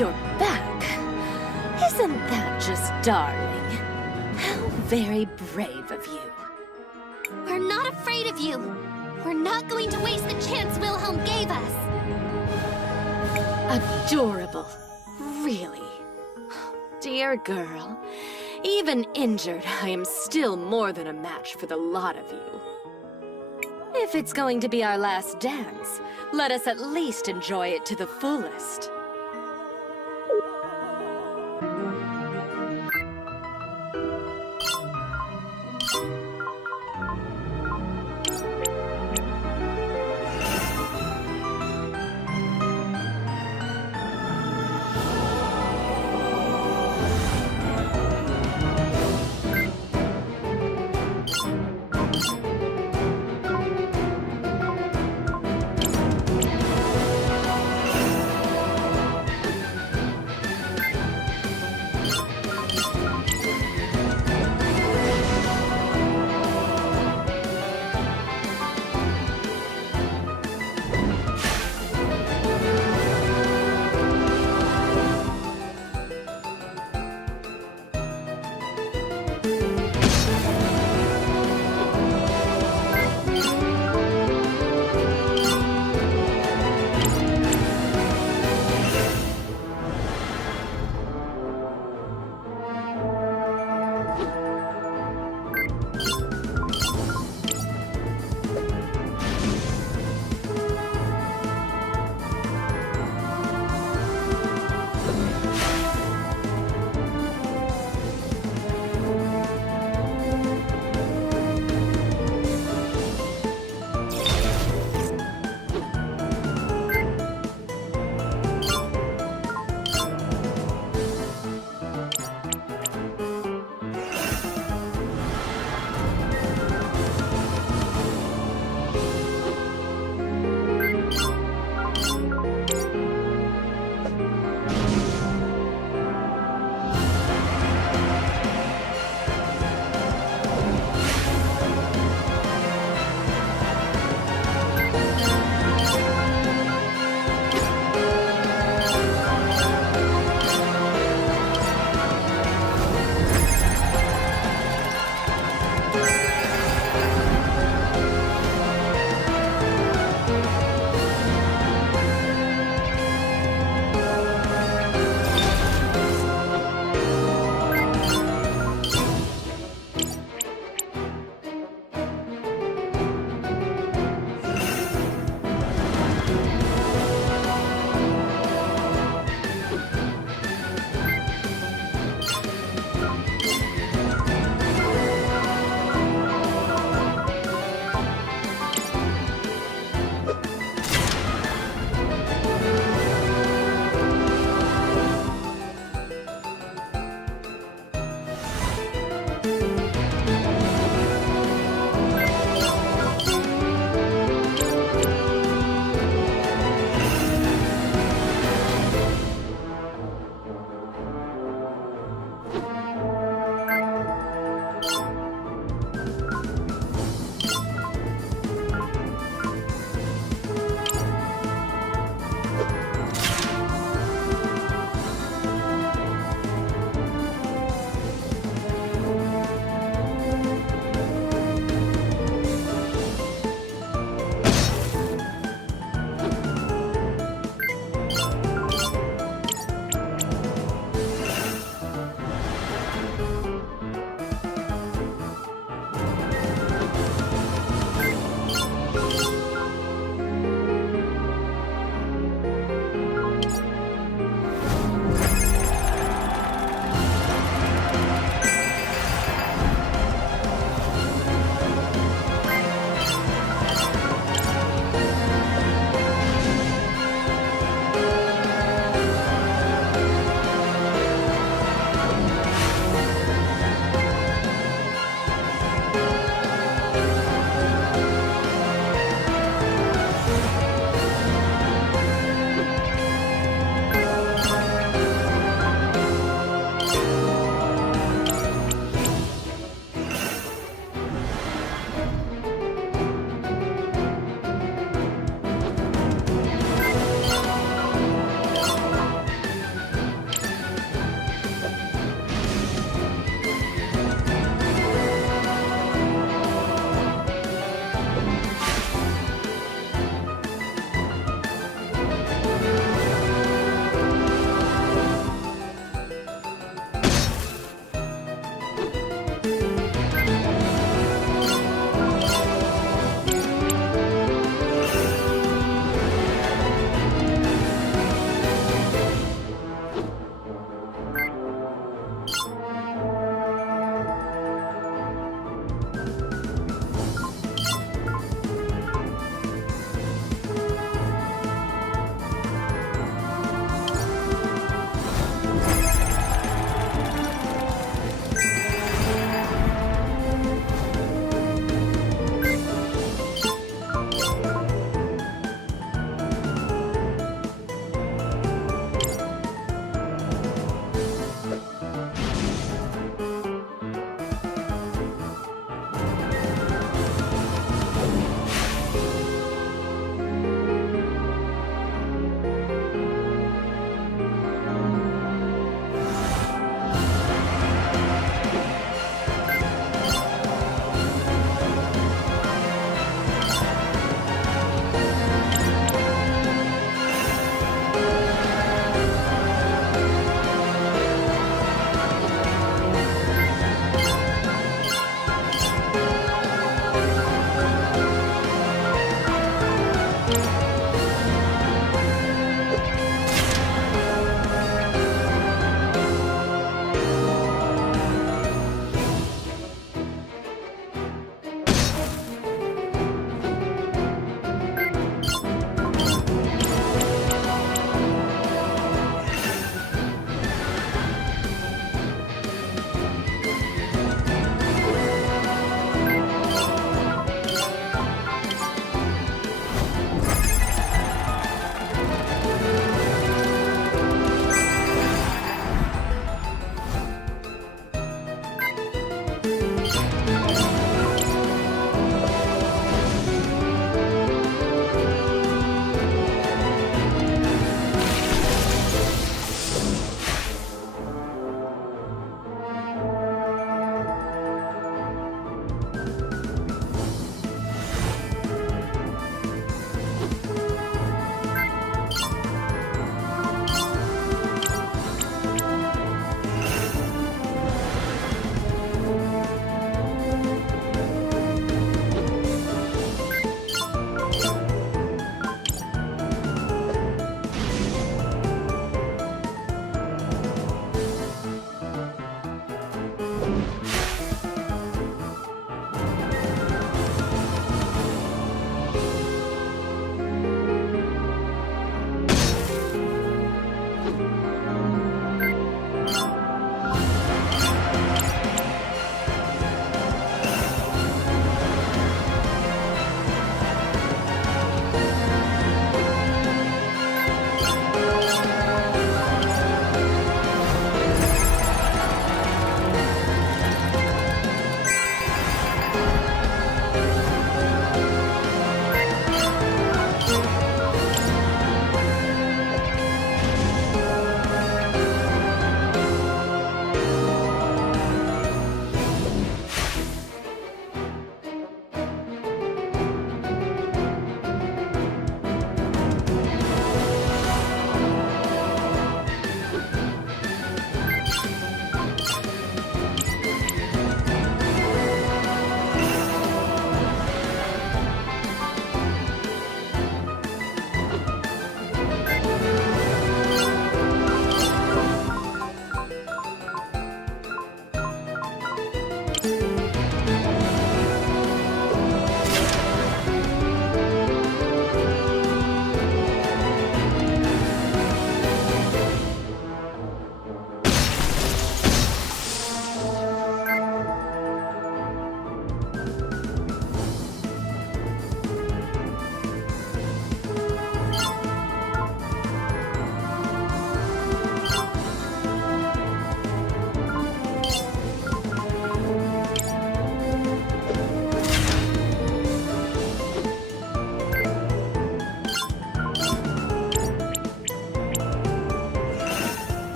you're back. Isn't that just darling? How very brave of you. We're not afraid of you. We're not going to waste the chance Wilhelm gave us. Adorable. Really. Dear girl, even injured, I am still more than a match for the lot of you. If it's going to be our last dance, let us at least enjoy it to the fullest.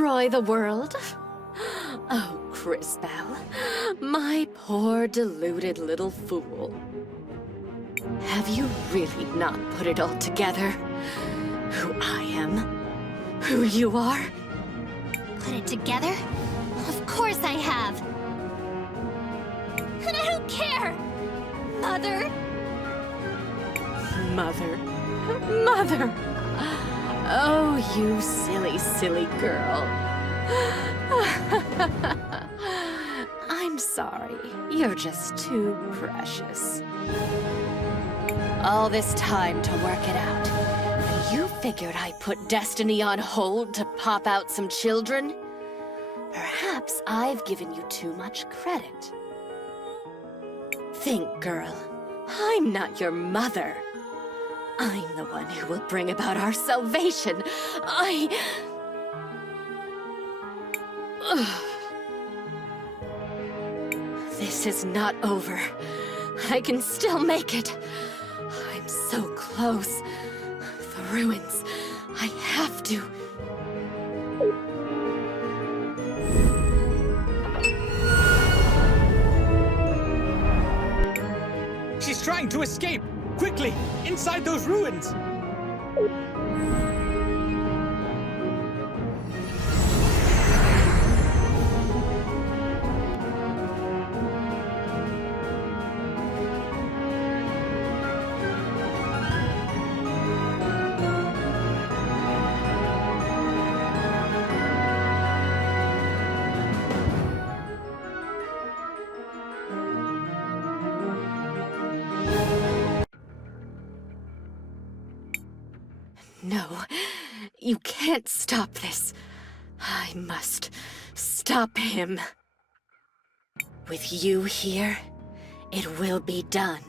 destroy the world? Oh, Crysbell, my poor deluded little fool. Have you really not put it all together? Who I am? Who you are? Put it together? Of course I have. And I don't care! Mother! Mother. Mother! Oh, you silly, silly girl. I'm sorry. You're just too precious. All this time to work it out. And you figured I put destiny on hold to pop out some children? Perhaps I've given you too much credit. Think, girl. I'm not your mother. I'm the one who will bring about our salvation. This is not over. I can still make it. I'm so close. The ruins. I have to. She's trying to escape! Quickly! Inside those ruins! No, you can't stop this. I must stop him. With you here, it will be done.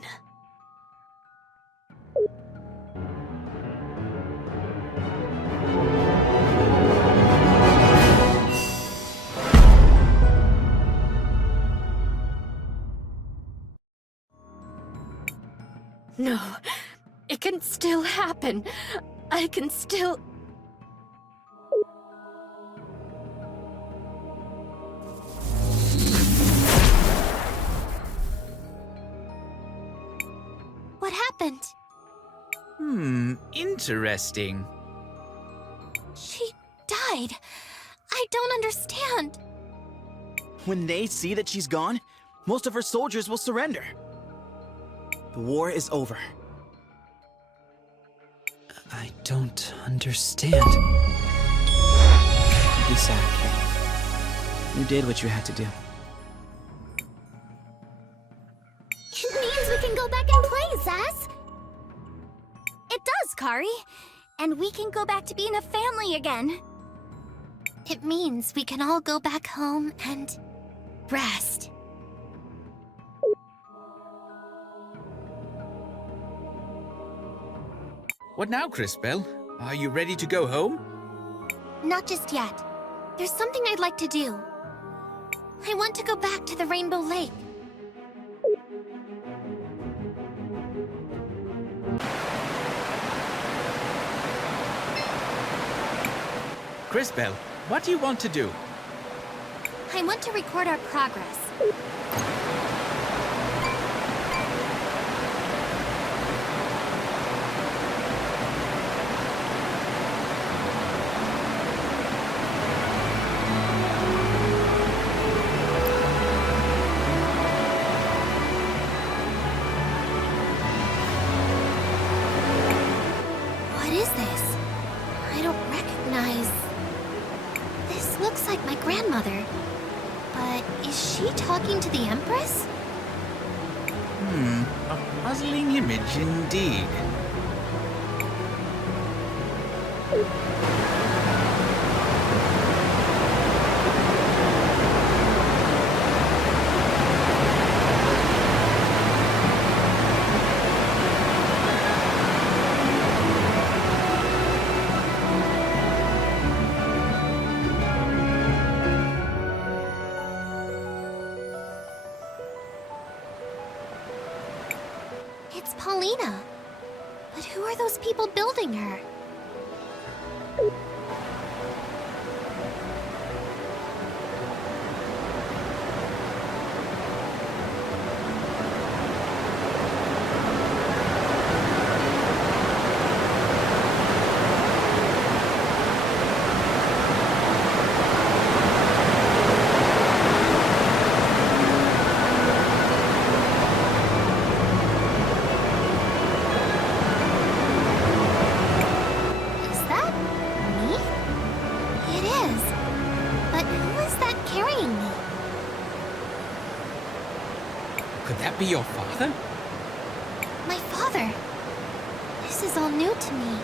No, it can still happen. I can still... What happened? Interesting. She died. I don't understand. When they see that she's gone, most of her soldiers will surrender. The war is over. I don't understand. Don't be sad, kid. You did what you had to do. It means we can go back and play, Zaz. It does, Kari. And we can go back to being a family again. It means we can all go back home and rest. What now, Crysbell? Are you ready to go home? Not just yet. There's something I'd like to do. I want to go back to the Rainbow Lake. Crysbell, what do you want to do? I want to record our progress. What is this? I don't recognize... This looks like my grandmother. But is she talking to the Empress? A puzzling image indeed. It's Paulina. But who are those people building her? Could that be your father? My father. This is all new to me.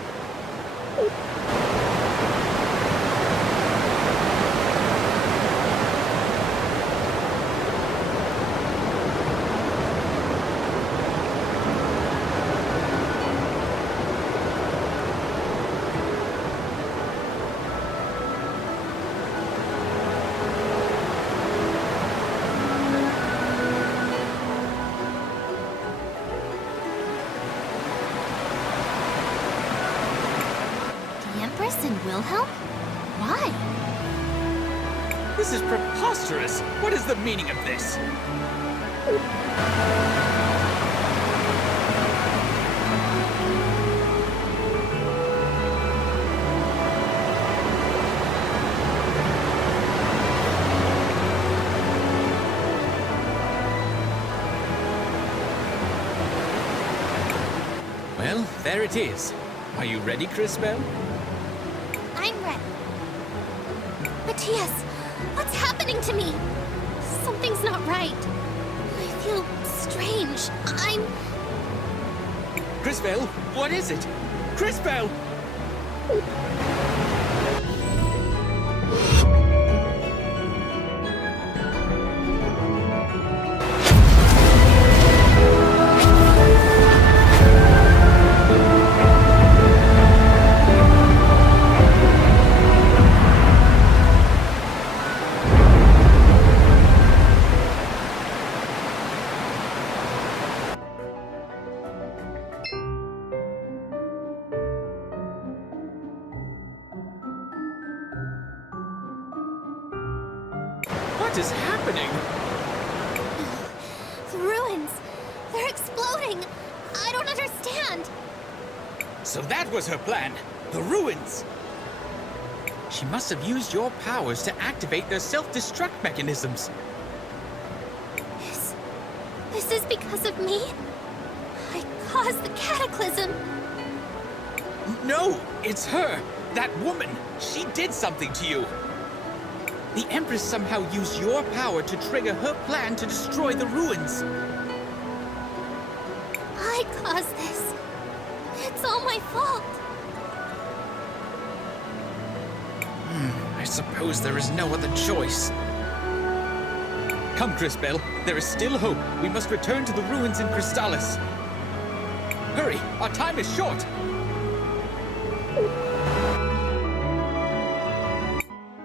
And Wilhelm? Why? This is preposterous. What is the meaning of this? Well, there it is. Are you ready, Crysbell? I'm ready. Matthias, what's happening to me? Something's not right. I feel strange. Crysbell, what is it? Crysbell! What is happening? The ruins. They're exploding. I don't understand. So that was her plan. The ruins. She must have used your powers to activate their self-destruct mechanisms. This is because of me? I caused the cataclysm. No, it's her. That woman. She did something to you. The Empress somehow used your power to trigger her plan to destroy the ruins. I caused this. It's all my fault. I suppose there is no other choice. Come, Crysbell. There is still hope. We must return to the ruins in Crystallis. Hurry! Our time is short!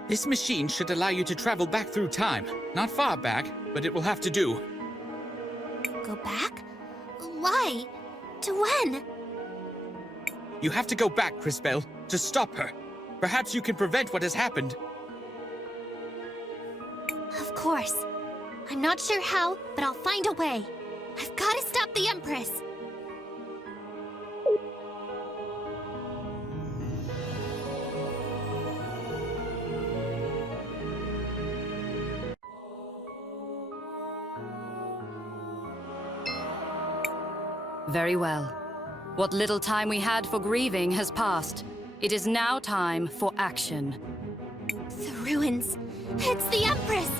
This machine should allow you to travel back through time. Not far back, but it will have to do. Go back? Why? To when? You have to go back, Crysbell, to stop her. Perhaps you can prevent what has happened. Of course. I'm not sure how, but I'll find a way. I've got to stop the Empress. Very well. What little time we had for grieving has passed. It is now time for action. The ruins. It's the Empress!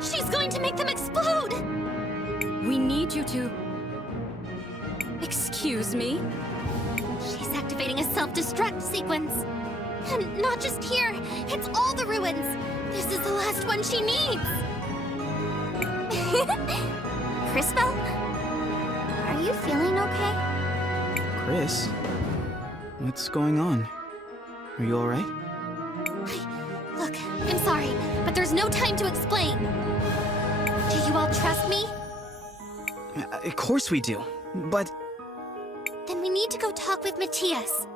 She's going to make them explode! We need you to... Excuse me? She's activating a self-destruct sequence. And not just here, it's all the ruins. This is the last one she needs. Crysbell? Are you feeling okay? Chris? What's going on? Are you alright? Look, I'm sorry, but there's no time to explain. Do you all trust me? Of course we do, but... Then we need to go talk with Matthias.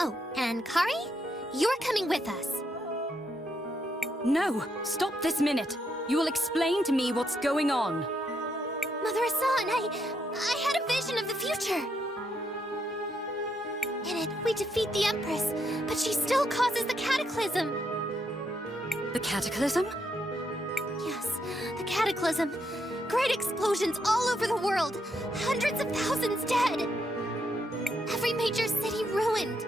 Oh, and Kari? You're coming with us. No! Stop this minute! You will explain to me what's going on. Mother Hassan, I had a vision of the future. In it, we defeat the Empress, but she still causes the cataclysm. The cataclysm? Yes, the cataclysm. Great explosions all over the world. Hundreds of thousands dead. Every major city ruined.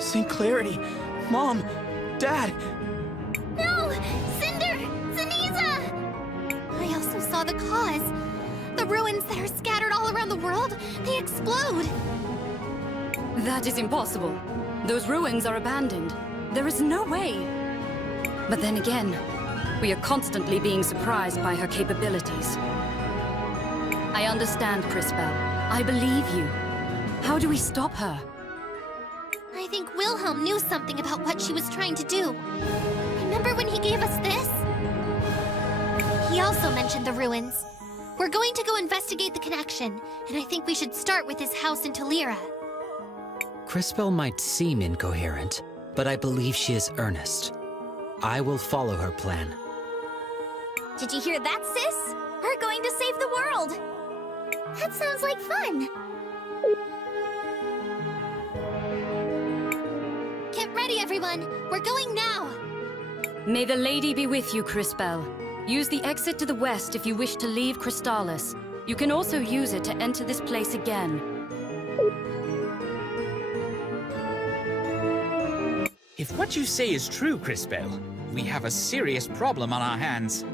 St. Clarity! Mom! Dad! No! Cinder! Zeniza! I also saw saw the cause. The ruins that are scattered all around the world, they explode. That is impossible. Those ruins are abandoned. There is no way. But then again, we are constantly being surprised by her capabilities. I understand, Crysbell. I believe you. How do we stop her? I think Wilhelm knew something about what she was trying to do. Remember when he gave us this? He also mentioned the ruins. We're going to go investigate the connection, and I think we should start with his house in Tulira. Crysbell might seem incoherent, but I believe she is earnest. I will follow her plan. Did you hear that, sis? We're going to save the world! That sounds like fun! Get ready, everyone! We're going now! May the lady be with you, Crysbell. Use the exit to the west if you wish to leave Crystalis. You can also use it to enter this place again. If what you say is true, Crysbell, we have a serious problem on our hands.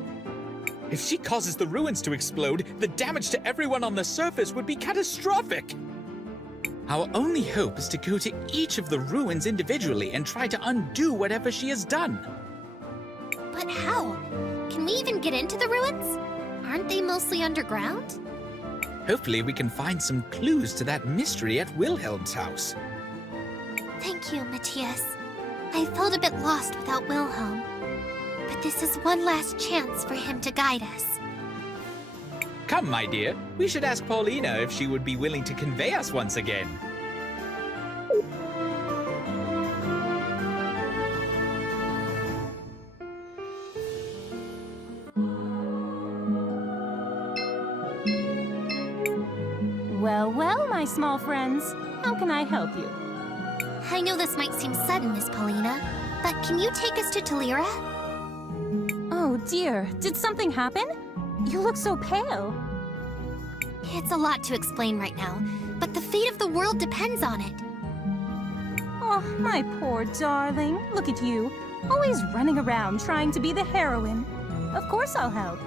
If she causes the ruins to explode, the damage to everyone on the surface would be catastrophic. Our only hope is to go to each of the ruins individually and try to undo whatever she has done. But how? Can we even get into the ruins? Aren't they mostly underground? Hopefully we can find some clues to that mystery at Wilhelm's house. Thank you, Matthias. I felt a bit lost without Wilhelm. But this is one last chance for him to guide us. Come, my dear. We should ask Paulina if she would be willing to convey us once again. Well, well, my small friends. How can I help you? I know this might seem sudden, Miss Paulina, but can you take us to Tulira? Oh dear, did something happen? You look so pale. It's a lot to explain right now, but the fate of the world depends on it. Oh, my poor darling. Look at you, always running around trying to be the heroine. Of course I'll help.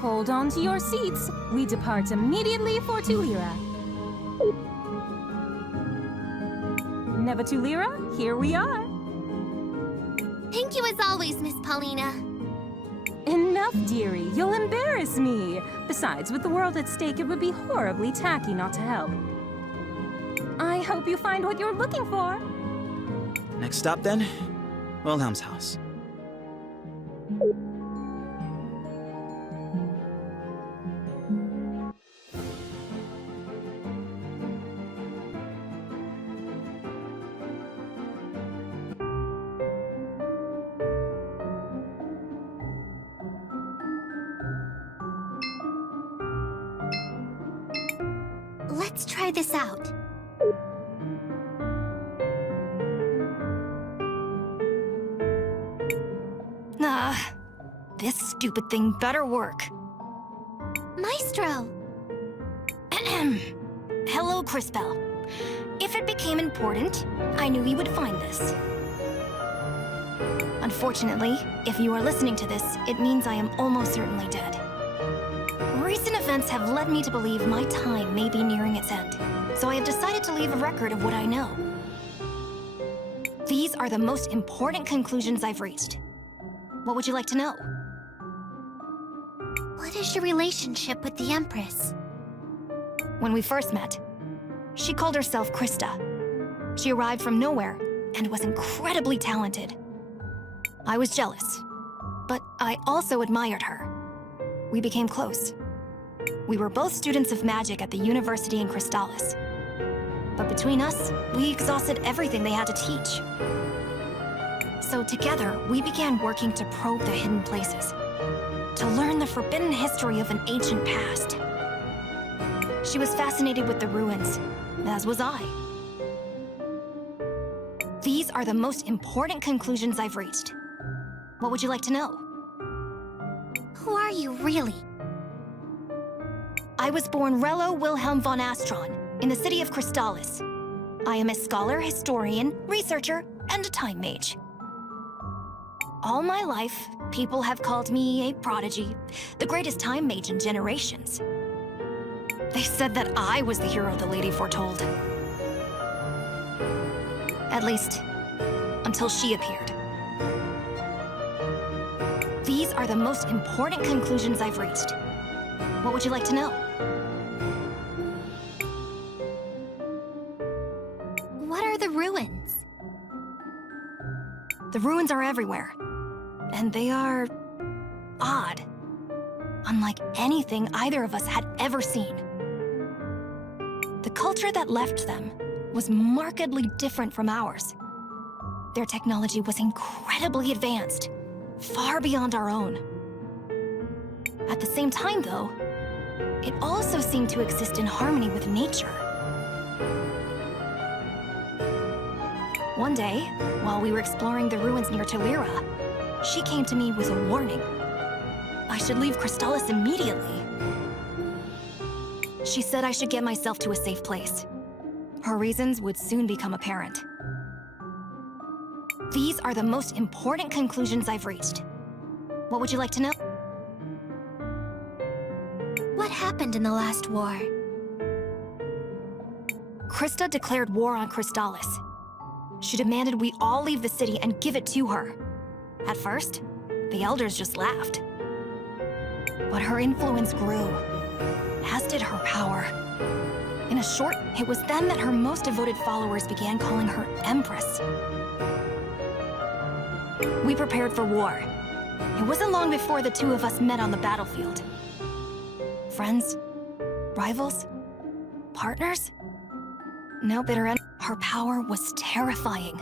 Hold on to your seats. We depart immediately for Tulira. Never Tulira, here we are. Thank you as always, Miss Paulina. Enough, dearie. You'll embarrass me. Besides, with the world at stake, it would be horribly tacky not to help. I hope you find what you're looking for. Next stop then, Wilhelm's house. Let's try this out. This stupid thing better work. Maestro! Hello, Crysbell. If it became important, I knew you would find this. Unfortunately, if you are listening to this, it means I am almost certainly dead. Recent events have led me to believe my time may be nearing its end, so I have decided to leave a record of what I know. These are the most important conclusions I've reached. What would you like to know? What is your relationship with the Empress? When we first met, she called herself Krista. She arrived from nowhere and was incredibly talented. I was jealous, but I also admired her. We became close. We were both students of magic at the university in Crystalis. But between us, we exhausted everything they had to teach. So together, we began working to probe the hidden places, to learn the forbidden history of an ancient past. She was fascinated with the ruins, as was I. These are the most important conclusions I've reached. What would you like to know? Who are you, really? I was born Rello Wilhelm von Astron in the city of Crystalis. I am a scholar, historian, researcher, and a time mage. All my life, people have called me a prodigy, the greatest time mage in generations. They said that I was the hero the lady foretold. At least, until she appeared. These are the most important conclusions I've reached. What would you like to know? What are the ruins? The ruins are everywhere. And they are odd. Unlike anything either of us had ever seen. The culture that left them was markedly different from ours. Their technology was incredibly advanced, far beyond our own. At the same time, though, it also seemed to exist in harmony with nature. One day, while we were exploring the ruins near Telira, she came to me with a warning. I should leave Crystallis immediately. She said I should get myself to a safe place. Her reasons would soon become apparent. These are the most important conclusions I've reached. What would you like to know? What happened in the last war? Krista declared war on Crystallis. She demanded we all leave the city and give it to her. At first, the elders just laughed. But her influence grew, as did her power. In a short, it was then that her most devoted followers began calling her Empress. We prepared for war. It wasn't long before the two of us met on the battlefield. Friends? Rivals? Partners? No bitter end. Her power was terrifying.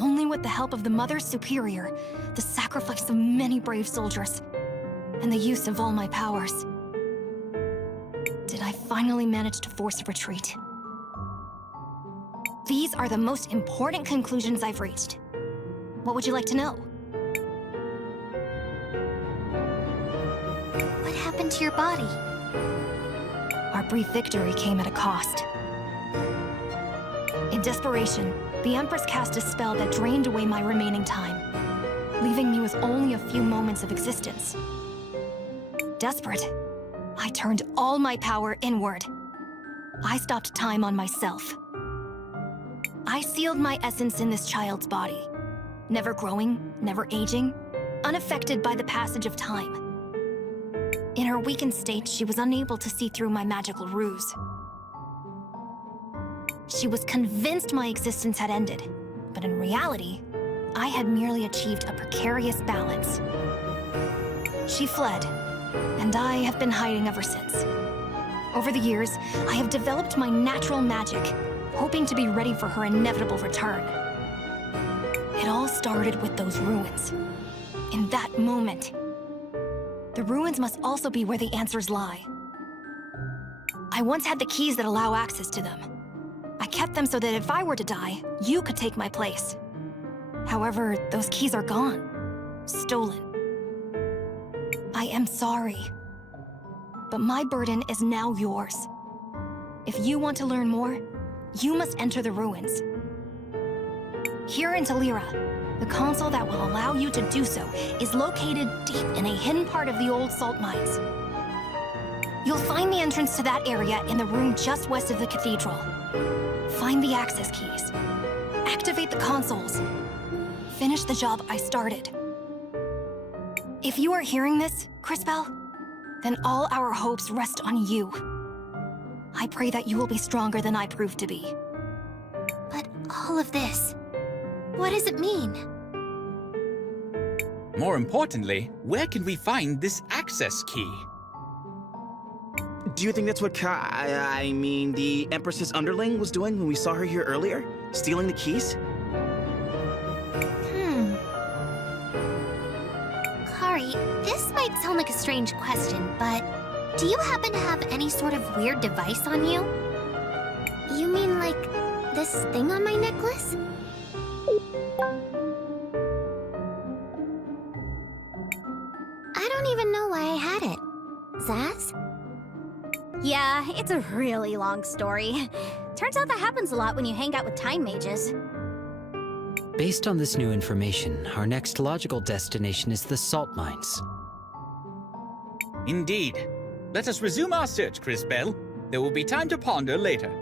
Only with the help of the Mother Superior, the sacrifice of many brave soldiers, and the use of all my powers, did I finally manage to force a retreat. These are the most important conclusions I've reached. What would you like to know? What happened to your body? Our brief victory came at a cost. In desperation, the Empress cast a spell that drained away my remaining time, leaving me with only a few moments of existence. Desperate, I turned all my power inward. I stopped time on myself. I sealed my essence in this child's body, never growing, never aging, unaffected by the passage of time. In her weakened state, she was unable to see through my magical ruse. She was convinced my existence had ended, but in reality, I had merely achieved a precarious balance. She fled, and I have been hiding ever since. Over the years, I have developed my natural magic, hoping to be ready for her inevitable return. It all started with those ruins. In that moment, the ruins must also be where the answers lie. I once had the keys that allow access to them. I kept them so that if I were to die, you could take my place. However, those keys are gone. Stolen. I am sorry. But my burden is now yours. If you want to learn more, you must enter the ruins. Here in Telira, the console that will allow you to do so is located deep in a hidden part of the old salt mines. You'll find the entrance to that area in the room just west of the cathedral. Find the access keys. Activate the consoles. Finish the job I started. If you are hearing this, Crysbelл, then all our hopes rest on you. I pray that you will be stronger than I proved to be. But all of this, what does it mean? More importantly, where can we find this access key? Do you think that's what the Empress's underling was doing when we saw her here earlier? Stealing the keys? Kari, this might sound like a strange question, but do you happen to have any sort of weird device on you? You mean like this thing on my necklace? I don't even know why I had it. Zaz? Yeah, it's a really long story. Turns out that happens a lot when you hang out with time mages. Based on this new information, our next logical destination is the salt mines. Indeed. Let us resume our search, Crysbell. There will be time to ponder later.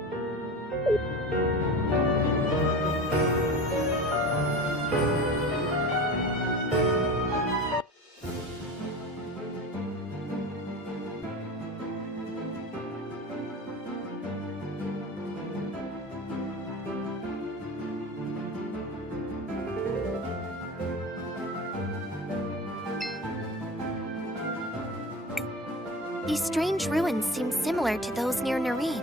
These strange ruins seem similar to those near Nareem.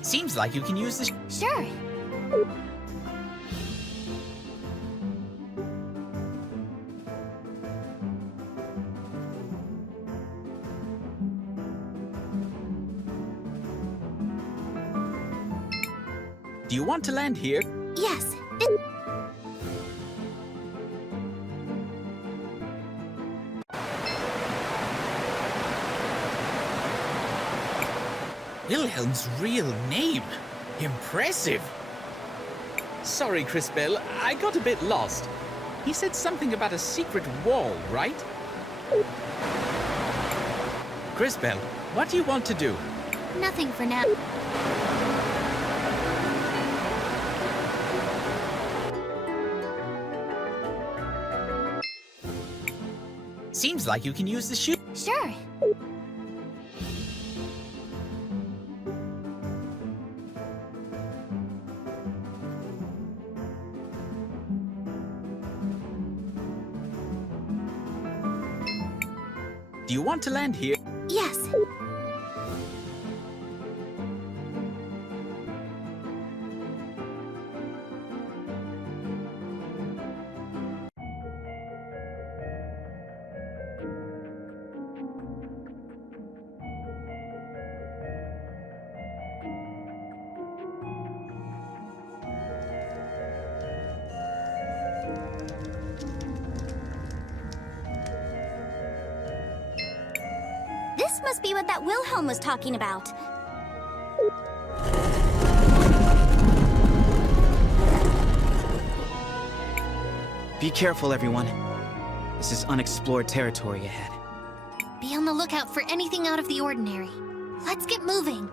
Seems like you can use this. Sure. Do you want to land here? Yes. Wilhelm's real name. Impressive. Sorry, Crysbell, I got a bit lost. He said something about a secret wall, right? Crysbell, what do you want to do? Nothing for now. Seems like you can use the shoe. Sure. Do you want to land here? Yes. This must be what that Wilhelm was talking about. Be careful, everyone. This is unexplored territory ahead. Be on the lookout for anything out of the ordinary. Let's get moving.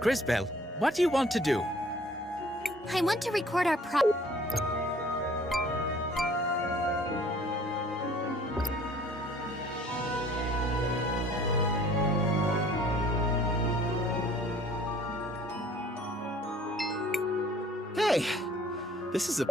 Crysbell, what do you want to do? I want to record our Hey, this is a...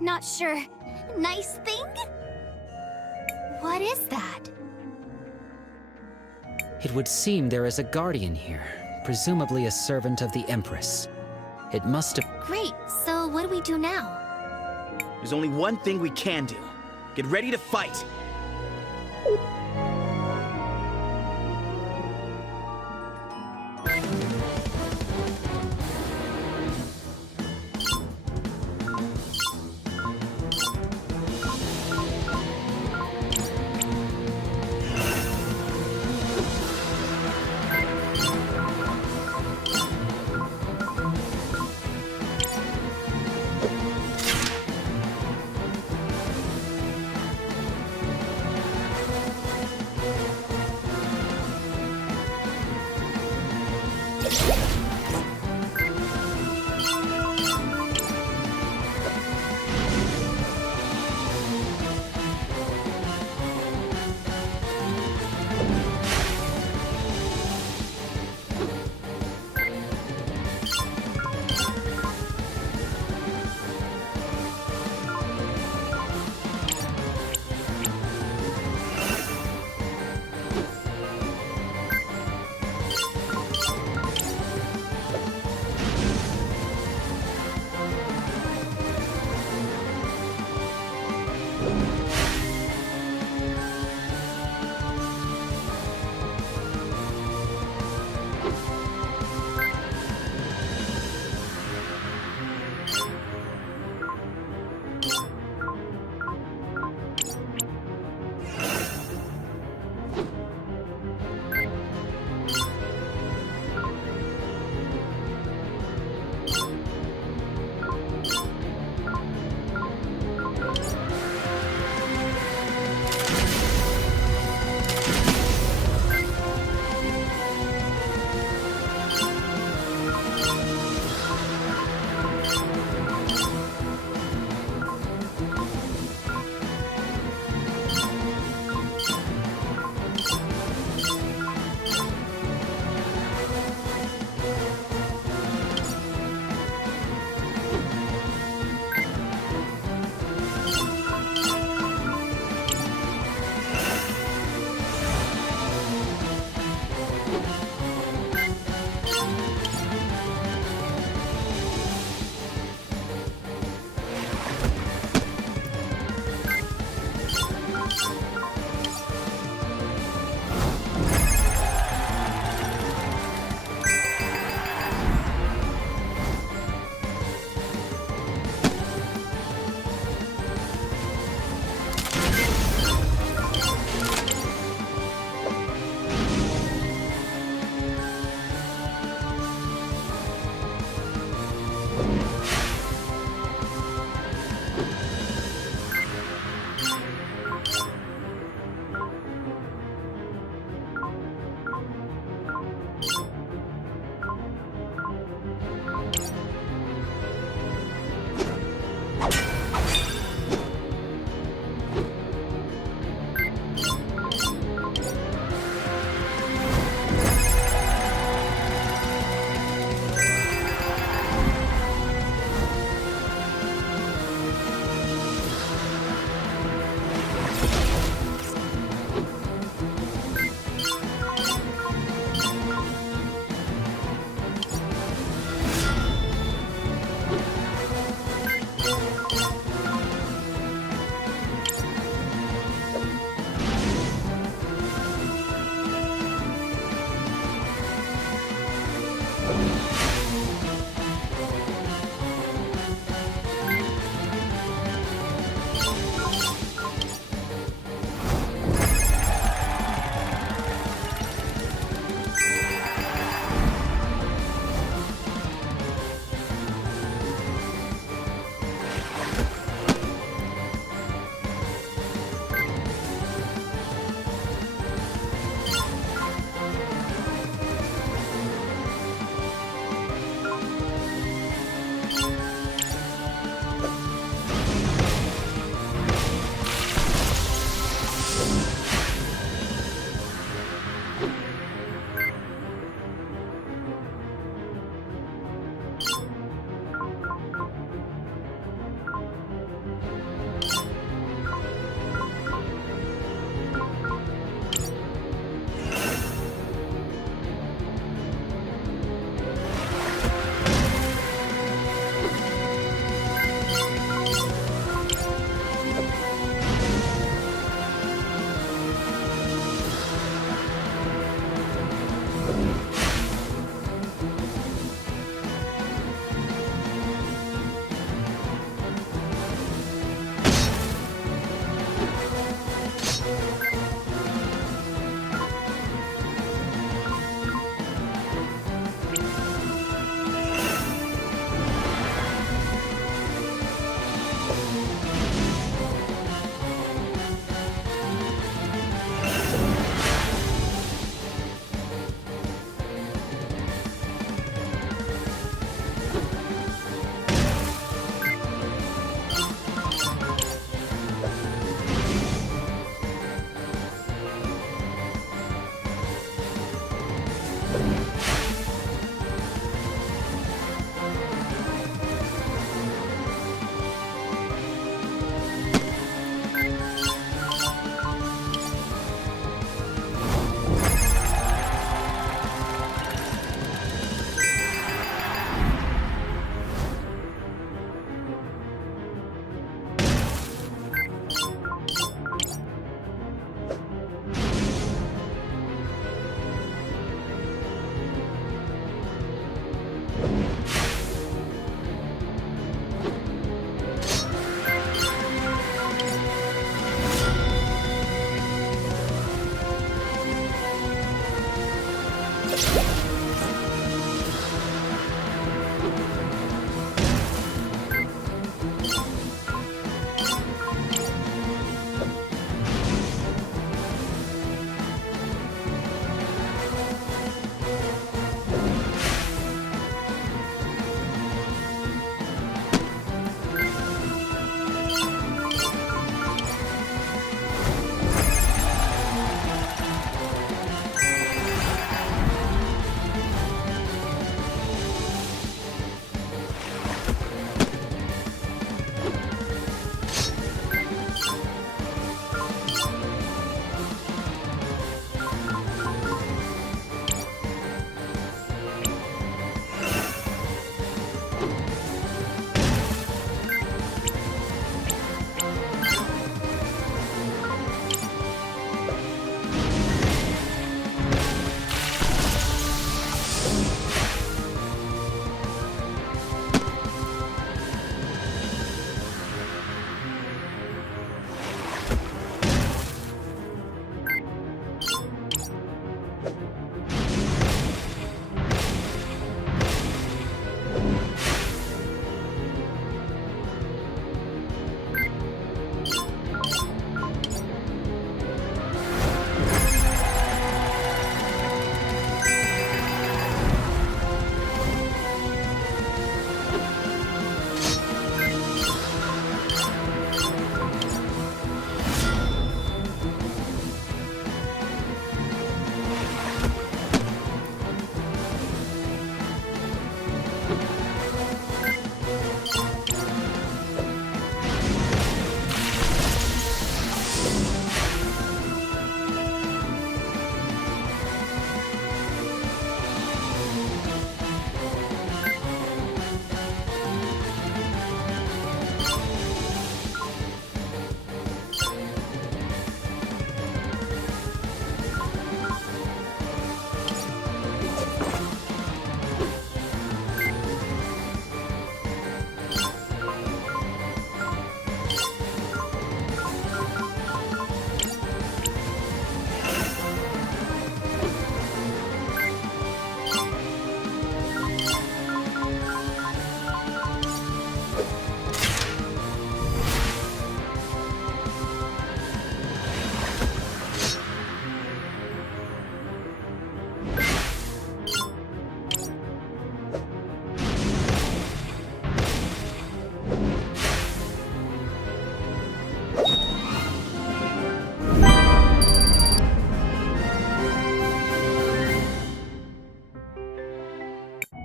Not sure. Nice thing? What is that? It would seem there is a guardian here, presumably a servant of the Empress. It must have... Great, so what do we do now? There's only one thing we can do. Get ready to fight!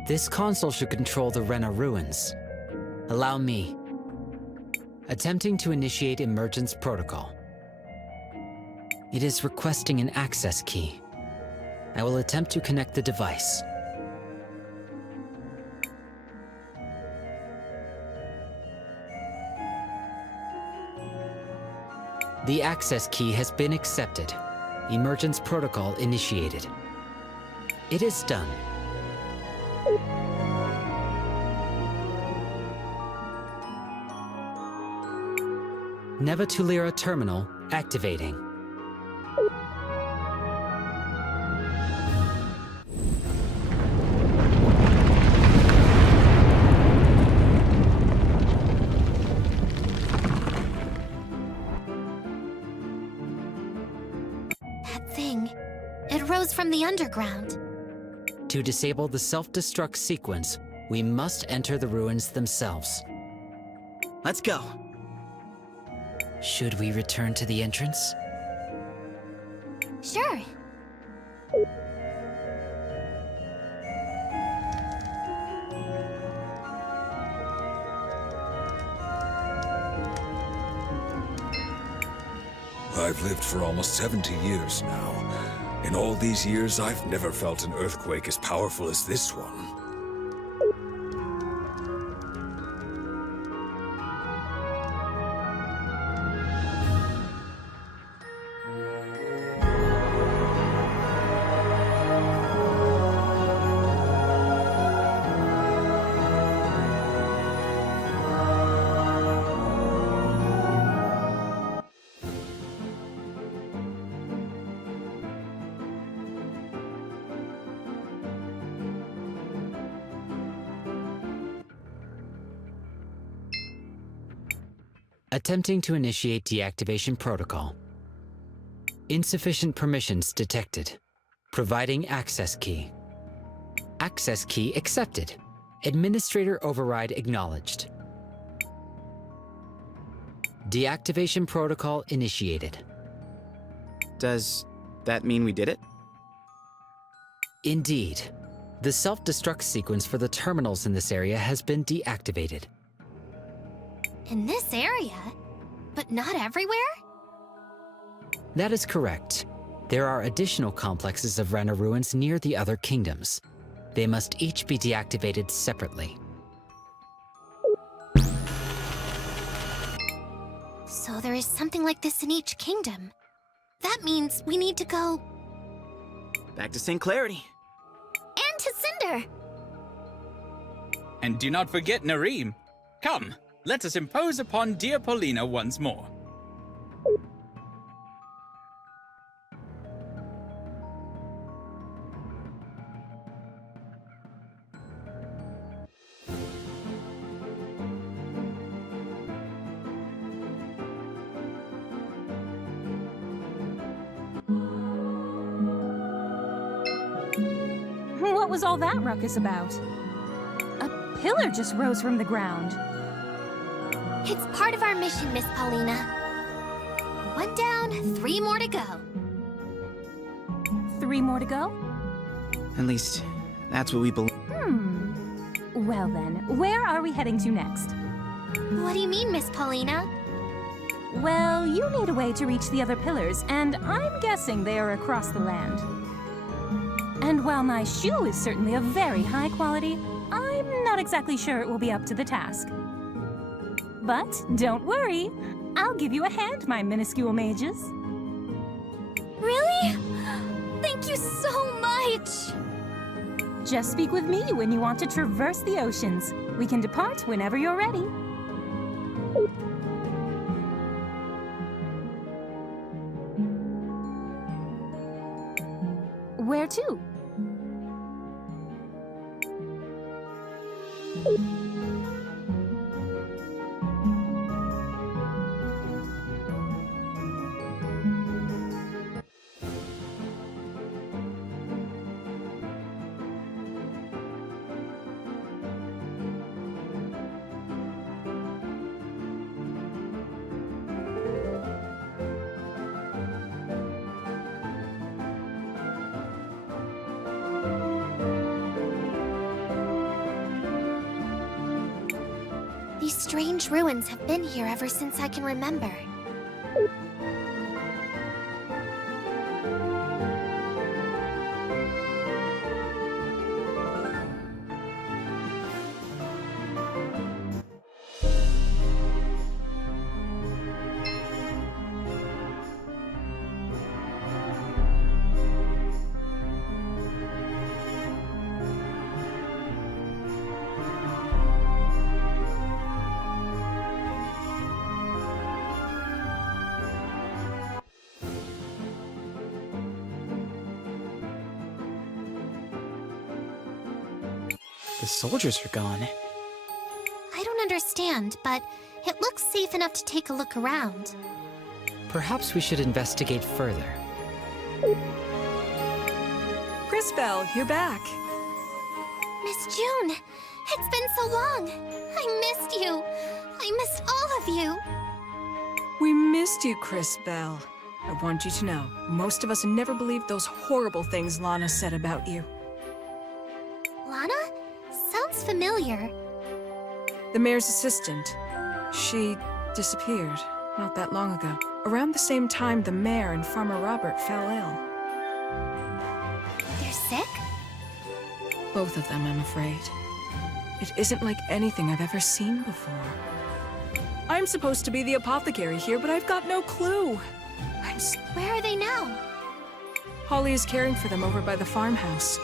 This console should control the Rena ruins. Allow me. Attempting to initiate emergence protocol. It is requesting an access key. I will attempt to connect the device. The access key has been accepted. Emergence protocol initiated. It is done. Nevatulira terminal activating. That thing, it rose from the underground. To disable the self-destruct sequence, we must enter the ruins themselves. Let's go. Should we return to the entrance? Sure. I've lived for almost 70 years now. In all these years, I've never felt an earthquake as powerful as this one. Attempting to initiate deactivation protocol. Insufficient permissions detected. Providing access key. Access key accepted. Administrator override acknowledged. Deactivation protocol initiated. Does that mean we did it? Indeed. The self-destruct sequence for the terminals in this area has been deactivated. In this area? But not everywhere? That is correct. There are additional complexes of Rena ruins near the other kingdoms. They must each be deactivated separately. So there is something like this in each kingdom. That means we need to go... Back to St. Clarity. And to Cinder! And do not forget Nareem. Come, let us impose upon dear Paulina once more. What was all that ruckus about? A pillar just rose from the ground. It's part of our mission, Miss Paulina. 1 down, 3 more to go. 3 more to go? At least, that's what we believe. Well then, where are we heading to next? What do you mean, Miss Paulina? Well, you need a way to reach the other pillars, and I'm guessing they are across the land. And while my shoe is certainly of very high quality, I'm not exactly sure it will be up to the task. But don't worry, I'll give you a hand, my minuscule mages. Really? Thank you so much! Just speak with me when you want to traverse the oceans. We can depart whenever you're ready. Where to? These strange ruins have been here ever since I can remember. The soldiers are gone. I don't understand, but it looks safe enough to take a look around. Perhaps we should investigate further. Crysbell, you're back. Miss June, it's been so long. I missed you. I missed all of you. We missed you, Crysbell. I want you to know, most of us never believed those horrible things Lana said about you. Lana? Sounds familiar. The mayor's assistant. She disappeared not that long ago. Around the same time the mayor and Farmer Robert fell ill. They're sick? Both of them, I'm afraid. It isn't like anything I've ever seen before. I'm supposed to be the apothecary here, but I've got no clue. Where are they now? Holly is caring for them over by the farmhouse.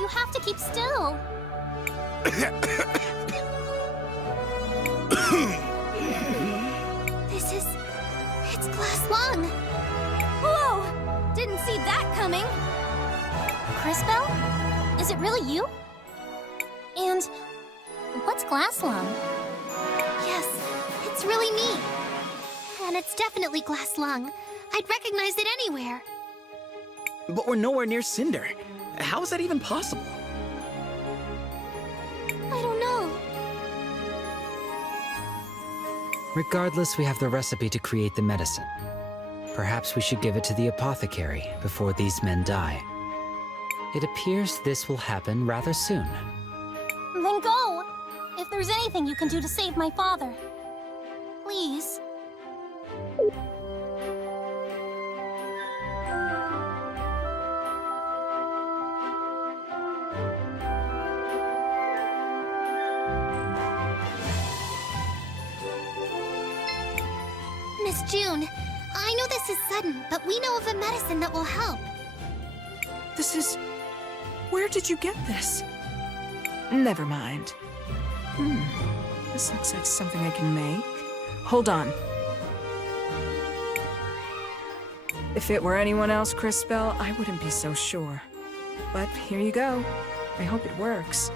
You have to keep still. It's glass lung. Whoa! Didn't see that coming. Crysbell? Is it really you? And what's glass lung? Yes, it's really me. And it's definitely glass lung. I'd recognize it anywhere. But we're nowhere near Cinder. How is that even possible? I don't know. Regardless, we have the recipe to create the medicine. Perhaps we should give it to the apothecary before these men die. It appears this will happen rather soon. Then go! If there's anything you can do to save my father. Please. Miss June, I know this is sudden, but we know of a medicine that will help. This is... Where did you get this? Never mind. This looks like something I can make. Hold on. If it were anyone else, Crysbell, I wouldn't be so sure. But here you go. I hope it works.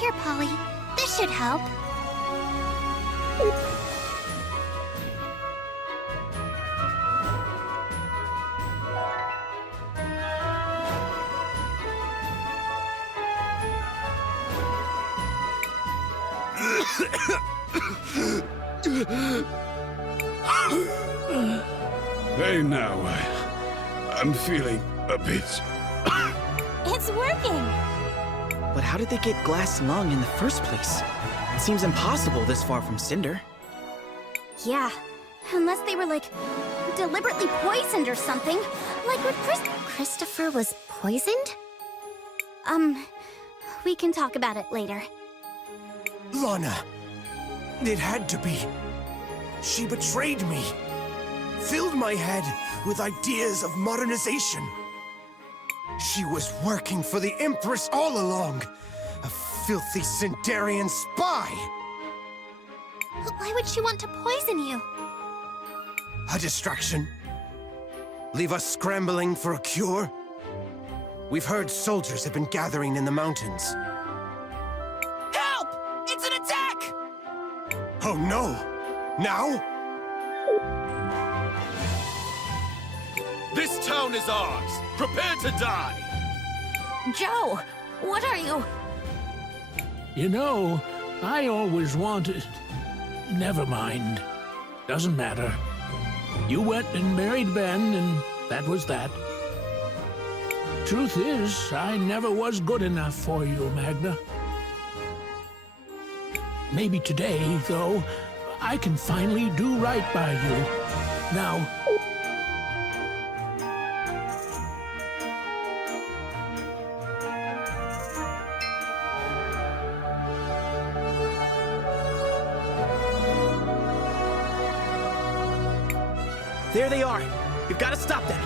Here, Polly. This should help. Hey now, I'm feeling a bit... It's working! But how did they get glass lung in the first place? It seems impossible this far from Cinder. Yeah, unless they were, like, deliberately poisoned or something. Like when Christopher was poisoned? We can talk about it later. Lana, it had to be. She betrayed me. Filled my head with ideas of modernization. She was working for the Empress all along. A filthy Cinderian spy! But why would she want to poison you? A distraction. Leave us scrambling for a cure? We've heard soldiers have been gathering in the mountains. Help! It's an attack! Oh no! Now? This town is ours! Prepare to die! Joe, what are you? You know, I always wanted... Never mind. Doesn't matter. You went and married Ben, and that was that. Truth is, I never was good enough for you, Magna. Maybe today, though, I can finally do right by you. Now... There they are. We've got to stop them.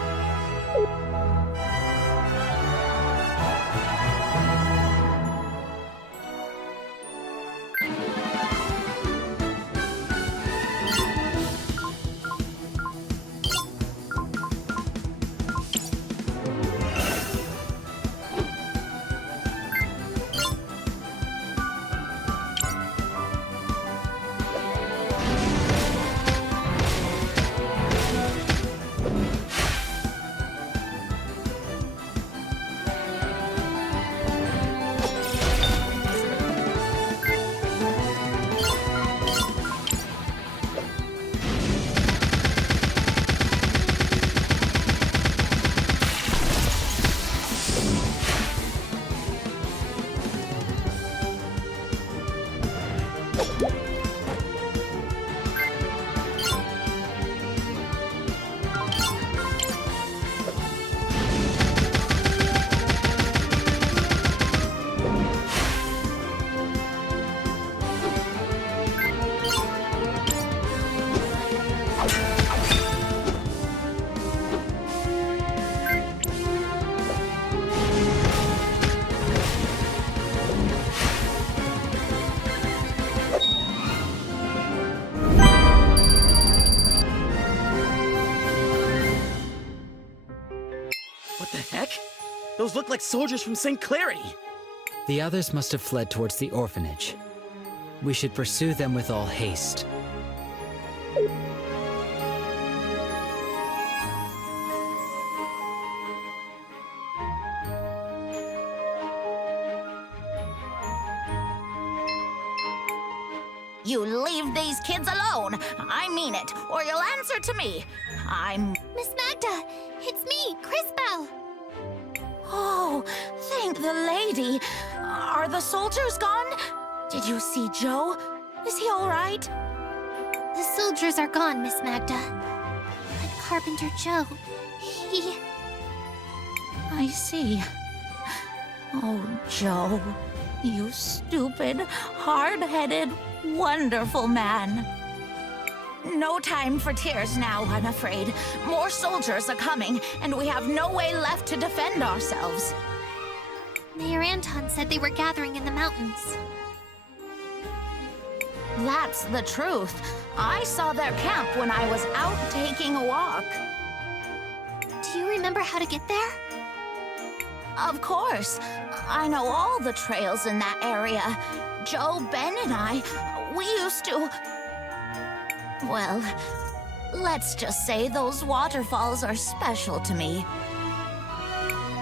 look like soldiers from St. Clarity. The others must have fled towards the orphanage. We should pursue them with all haste. You leave these kids alone. I mean it, or you'll answer to me. Miss Magda, it's me, Crysbell. Oh, thank the lady. Are the soldiers gone? Did you see Joe? Is he all right? The soldiers are gone, Miss Magda. But Carpenter Joe, he... I see. Oh, Joe, you stupid, hard-headed, wonderful man. No time for tears now, I'm afraid. More soldiers are coming, and we have no way left to defend ourselves. Mayor Anton said they were gathering in the mountains. That's the truth. I saw their camp when I was out taking a walk. Do you remember how to get there? Of course. I know all the trails in that area. Joe, Ben, and I, we used to... Well, let's just say those waterfalls are special to me.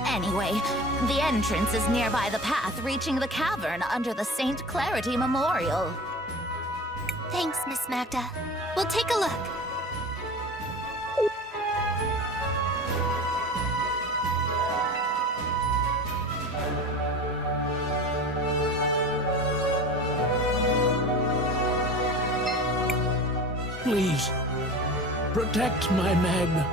Anyway, the entrance is nearby the path reaching the cavern under the St. Clarity Memorial. Thanks, Miss Magda. We'll take a look. Please, protect my Mag.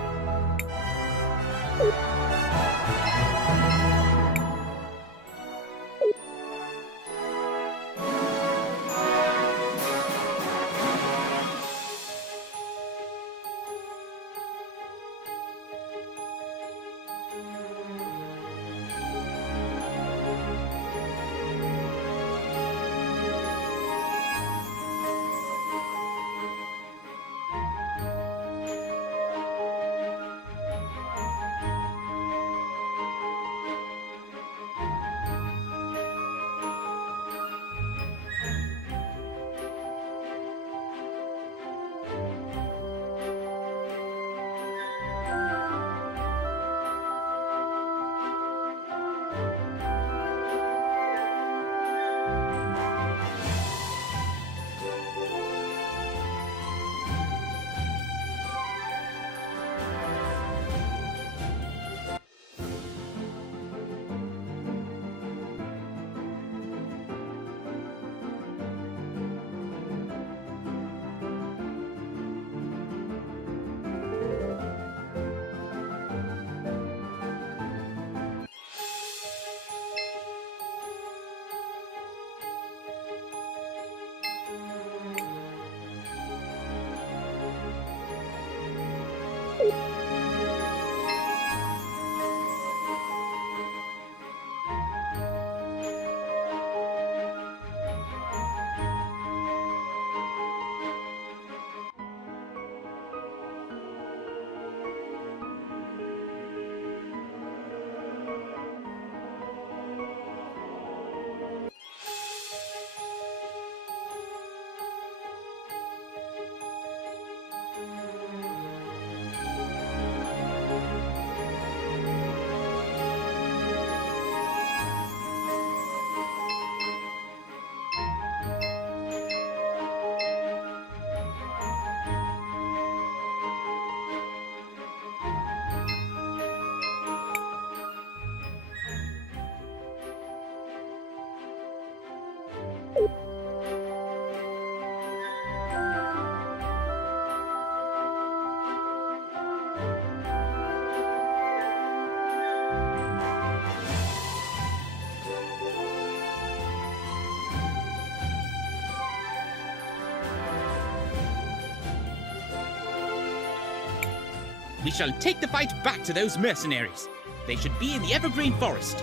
We shall take the fight back to those mercenaries. They should be in the evergreen forest.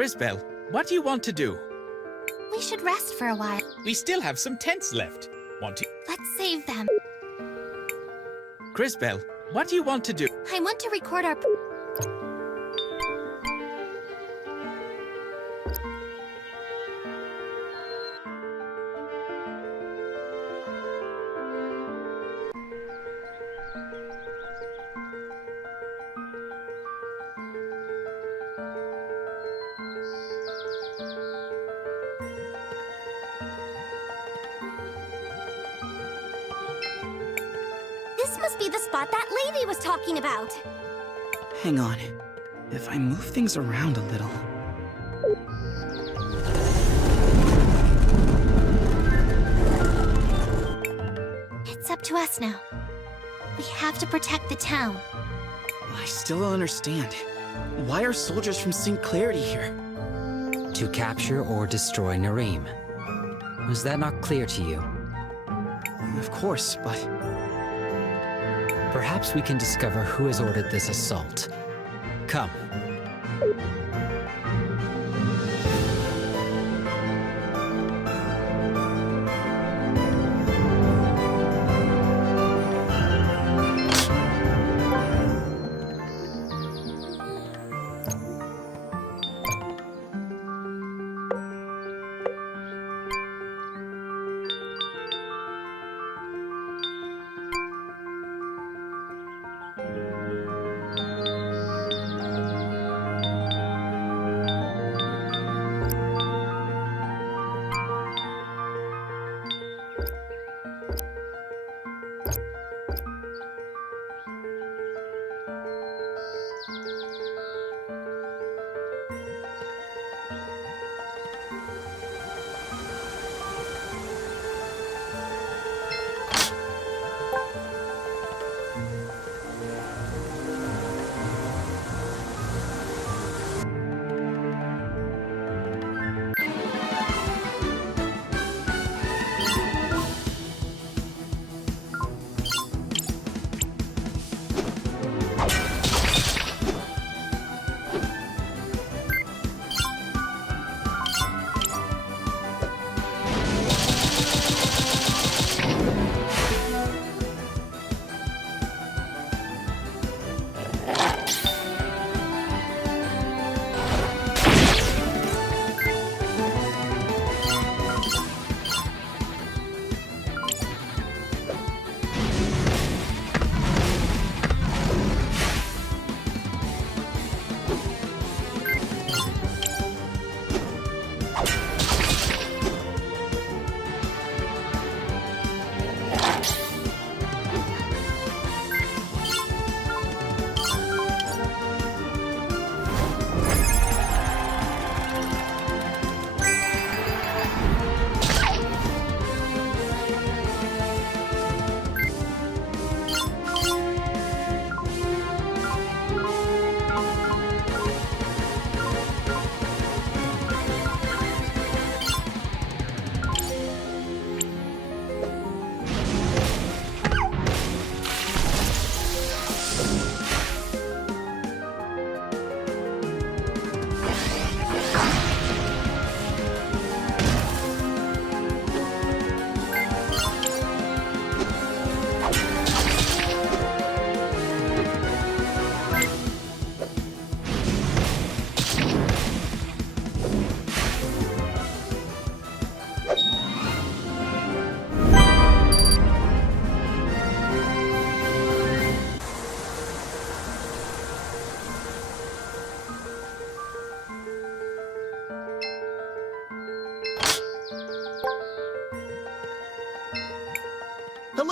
Crysbell, what do you want to do? We should rest for a while. We still have some tents left. Want to? Let's save them. Crysbell, what do you want to do? I want to record our... This must be the spot that lady was talking about. Hang on. If I move things around a little... It's up to us now. We have to protect the town. I still don't understand. Why are soldiers from St. Clarity here? To capture or destroy Nareem. Was that not clear to you? Of course, but... Perhaps we can discover who has ordered this assault. Come.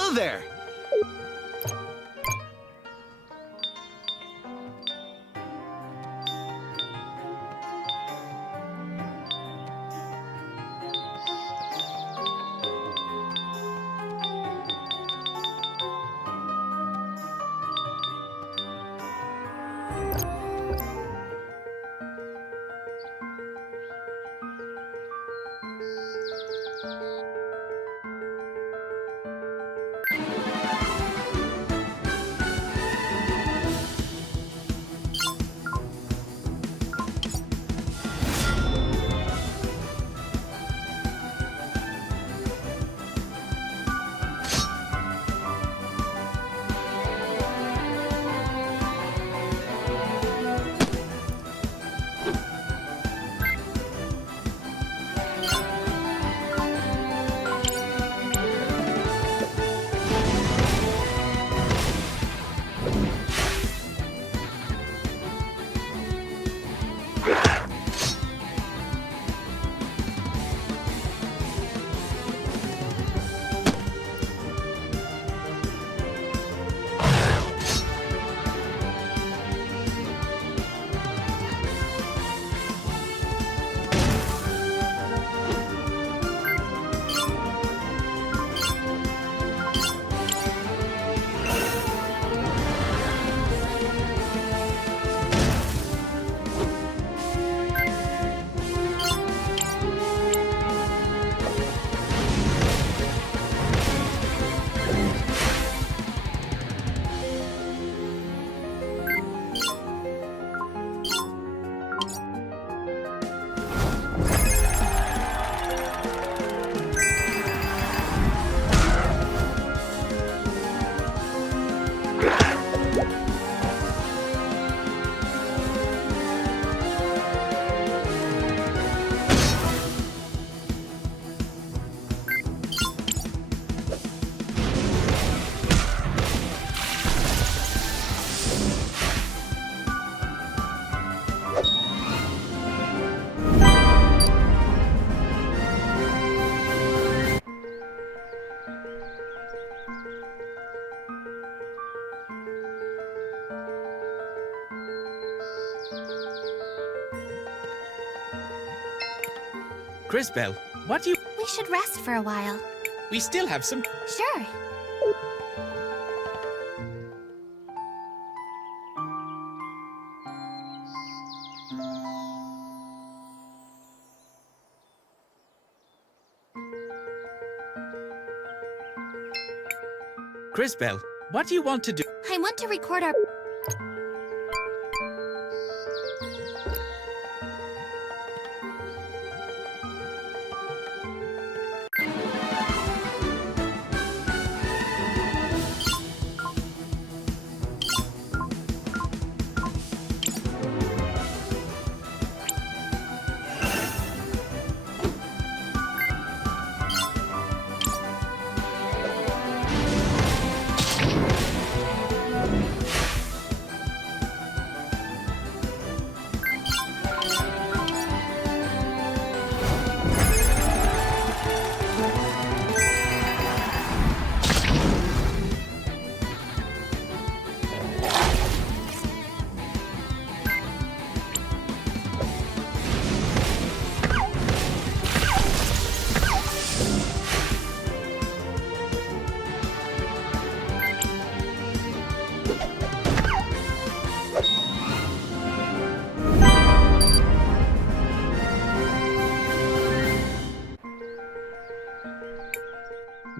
Hello there! Crysbell, what do you... We should rest for a while. We still have some... Sure. Crysbell, what do you want to do? I want to record our...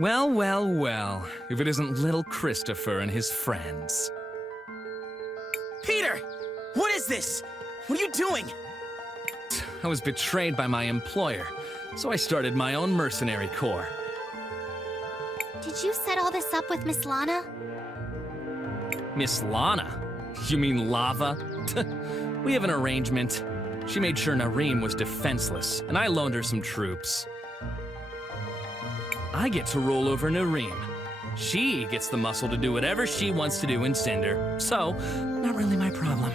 Well, well, well. If it isn't little Christopher and his friends. Peter! What is this? What are you doing? I was betrayed by my employer, so I started my own mercenary corps. Did you set all this up with Miss Lana? Miss Lana? You mean Lava? We have an arrangement. She made sure Nareem was defenseless, and I loaned her some troops. I get to rule over Nareem. She gets the muscle to do whatever she wants to do in Cinder, so not really my problem.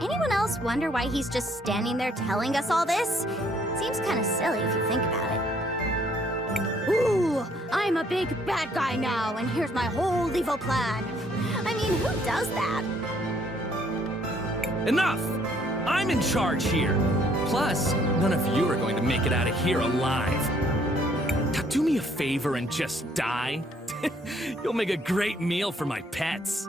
Anyone else wonder why he's just standing there telling us all this? Seems kind of silly if you think about it. Ooh, I'm a big bad guy now, and here's my whole evil plan. I mean, who does that? Enough! I'm in charge here. Plus, none of you are going to make it out of here alive. Now do me a favor and just die. You'll make a great meal for my pets.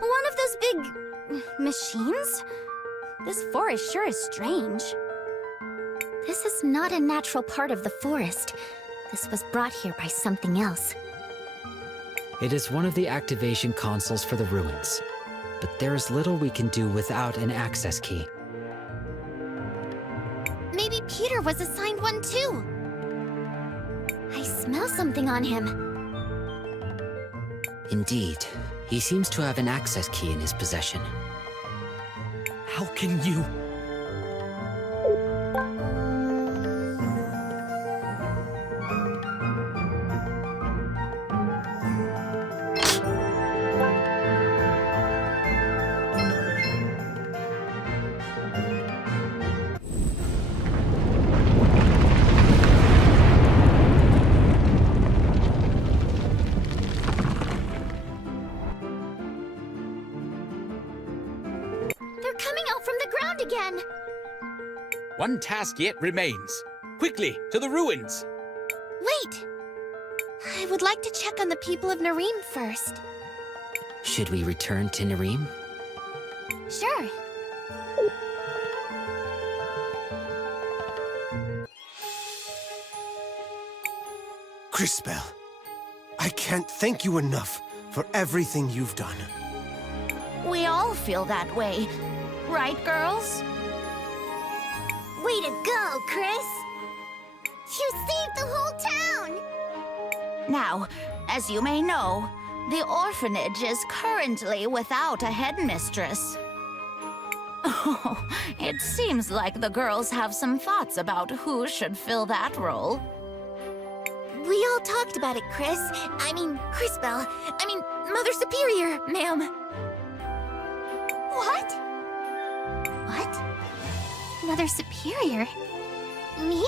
One of those big... machines? This forest sure is strange. This is not a natural part of the forest. This was brought here by something else. It is one of the activation consoles for the ruins, but there is little we can do without an access key. Maybe Peter was assigned one too. I smell something on him. Indeed, he seems to have an access key in his possession. How can you? Again. One task yet remains. Quickly, to the ruins! Wait! I would like to check on the people of Nareem first. Should we return to Nareem? Sure. Crysbell, I can't thank you enough for everything you've done. We all feel that way. Right, girls? Way to go, Cris! You saved the whole town! Now, as you may know, the orphanage is currently without a headmistress. Oh, it seems like the girls have some thoughts about who should fill that role. We all talked about it, Crysbell. Mother Superior, ma'am. What? What? Mother Superior? Me?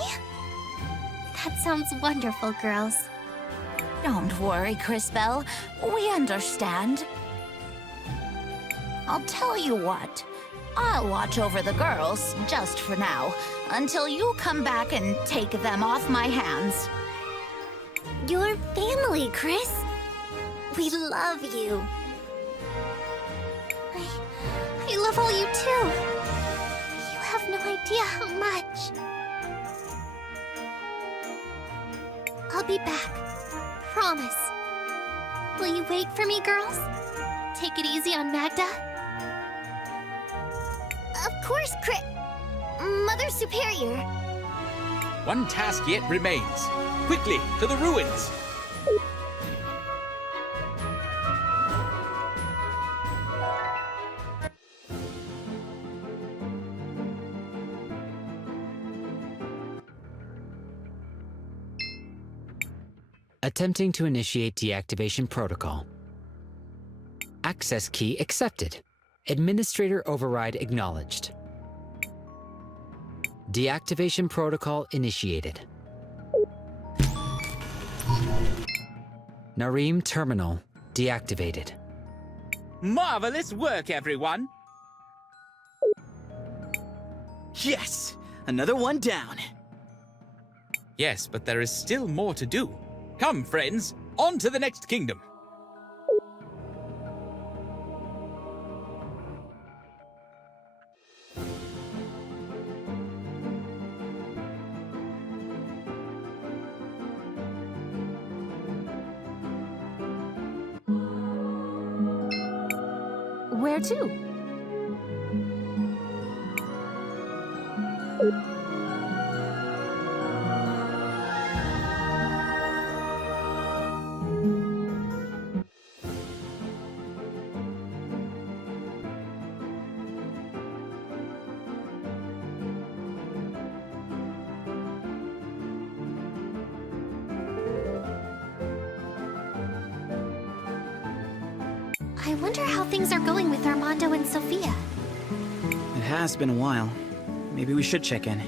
That sounds wonderful, girls. Don't worry, Crysbell. We understand. I'll tell you what. I'll watch over the girls, just for now, until you come back and take them off my hands. Your family, Cris. We love you. I love all you too. You have no idea how much. I'll be back. Promise. Will you wait for me, girls? Take it easy on Magda. Of course, Mother Superior. One task yet remains. Quickly, to the ruins! Attempting to initiate deactivation protocol. Access key accepted. Administrator override acknowledged. Deactivation protocol initiated. Nareem terminal deactivated. Marvelous work, everyone! Yes! Another one down. Yes, but there is still more to do. Come, friends, on to the next kingdom. Where to? I wonder how things are going with Armando and Sophia. It has been a while. Maybe we should check in.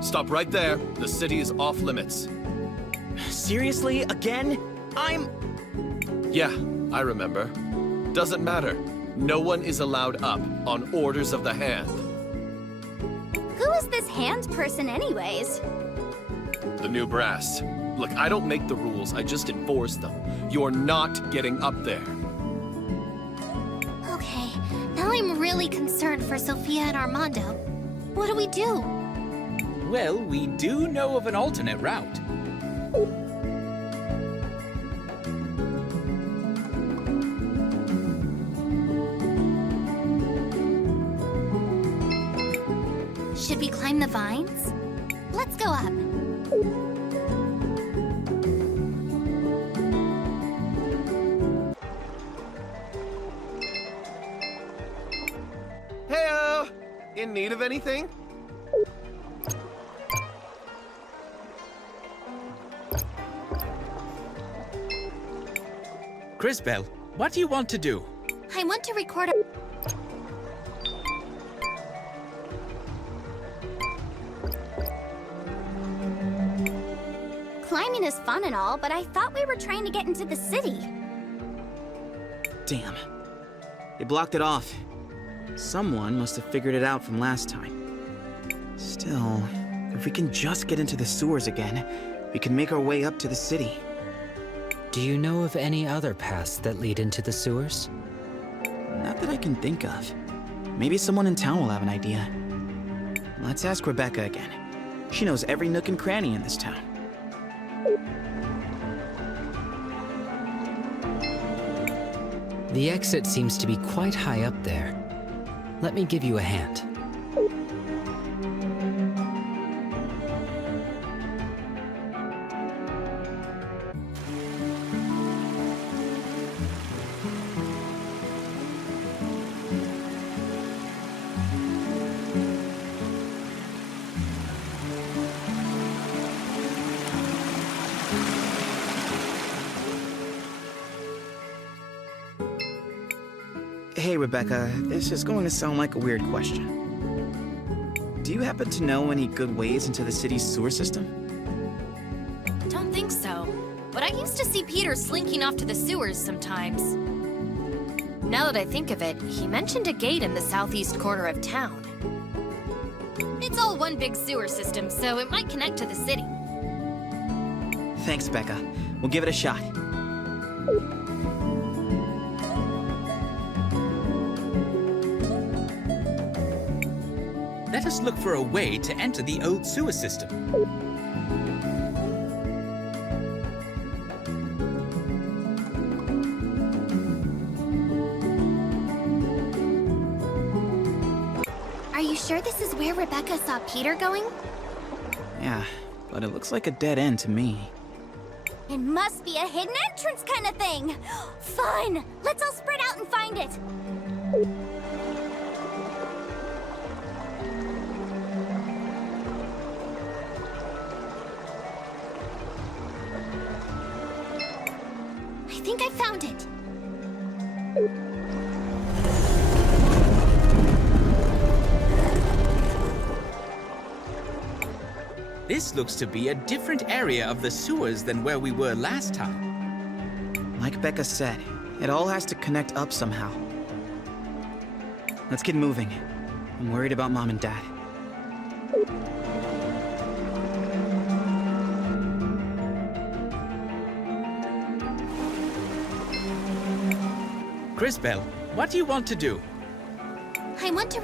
Stop right there. The city is off limits. Seriously? Again? Yeah, I remember. Doesn't matter. No one is allowed up on orders of the hand. Who is this hand person anyways? The new brass. Look, I don't make the rules, I just enforce them. You're not getting up there. Okay, now I'm really concerned for Sophia and Armando. What do we do? Well, we do know of an alternate route. Should we climb the vines? Let's go up. Heyo! In need of anything? Crysbell, what do you want to do? I want to record a... Climbing is fun and all, but I thought we were trying to get into the city. Damn. They blocked it off. Someone must have figured it out from last time. Still, if we can just get into the sewers again, we can make our way up to the city. Do you know of any other paths that lead into the sewers? Not that I can think of. Maybe someone in town will have an idea. Let's ask Rebecca again. She knows every nook and cranny in this town. The exit seems to be quite high up there. Let me give you a hand. Hey, Rebecca, this is going to sound like a weird question. Do you happen to know any good ways into the city's sewer system? Don't think so. But I used to see Peter slinking off to the sewers sometimes. Now that I think of it, he mentioned a gate in the southeast corner of town. It's all one big sewer system, so it might connect to the city. Thanks, Becca. We'll give it a shot. Let us look for a way to enter the old sewer system. Are you sure this is where Rebecca saw Peter going? Yeah, but it looks like a dead end to me. It must be a hidden entrance kind of thing. Fun! Let's all spread out and find it. I think I found it. This looks to be a different area of the sewers than where we were last time. Like Becca said, it all has to connect up somehow. Let's get moving. I'm worried about Mom and Dad. Crysbell, what do you want to do? I want to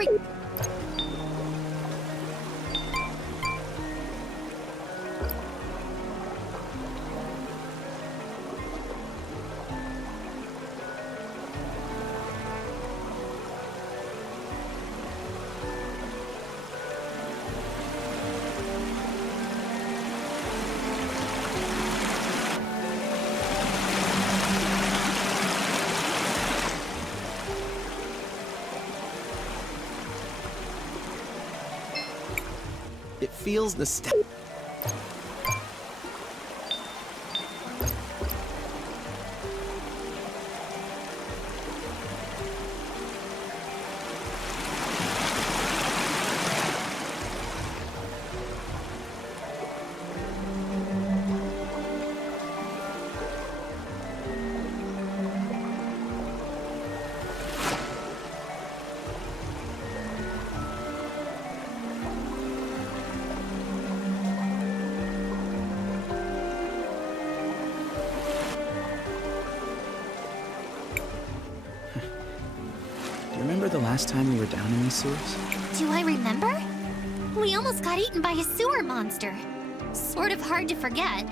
It feels nostalgic. Remember the last time we were down in these sewers? Do I remember? We almost got eaten by a sewer monster. Sort of hard to forget.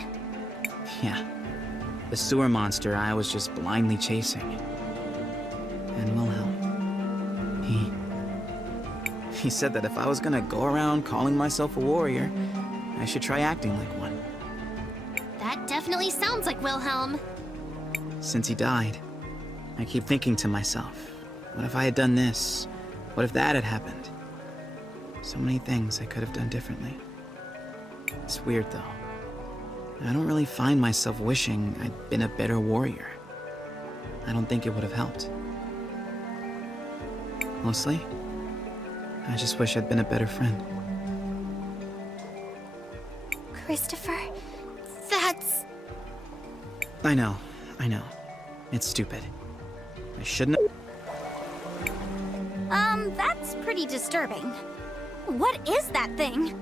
Yeah. The sewer monster I was just blindly chasing. And Wilhelm. He said that if I was gonna go around calling myself a warrior, I should try acting like one. That definitely sounds like Wilhelm. Since he died, I keep thinking to myself, what if I had done this? What if that had happened? So many things I could have done differently. It's weird though. I don't really find myself wishing I'd been a better warrior. I don't think it would have helped. Mostly, I just wish I'd been a better friend. Christopher, that's... I know. It's stupid. I shouldn't have... That's pretty disturbing. What is that thing?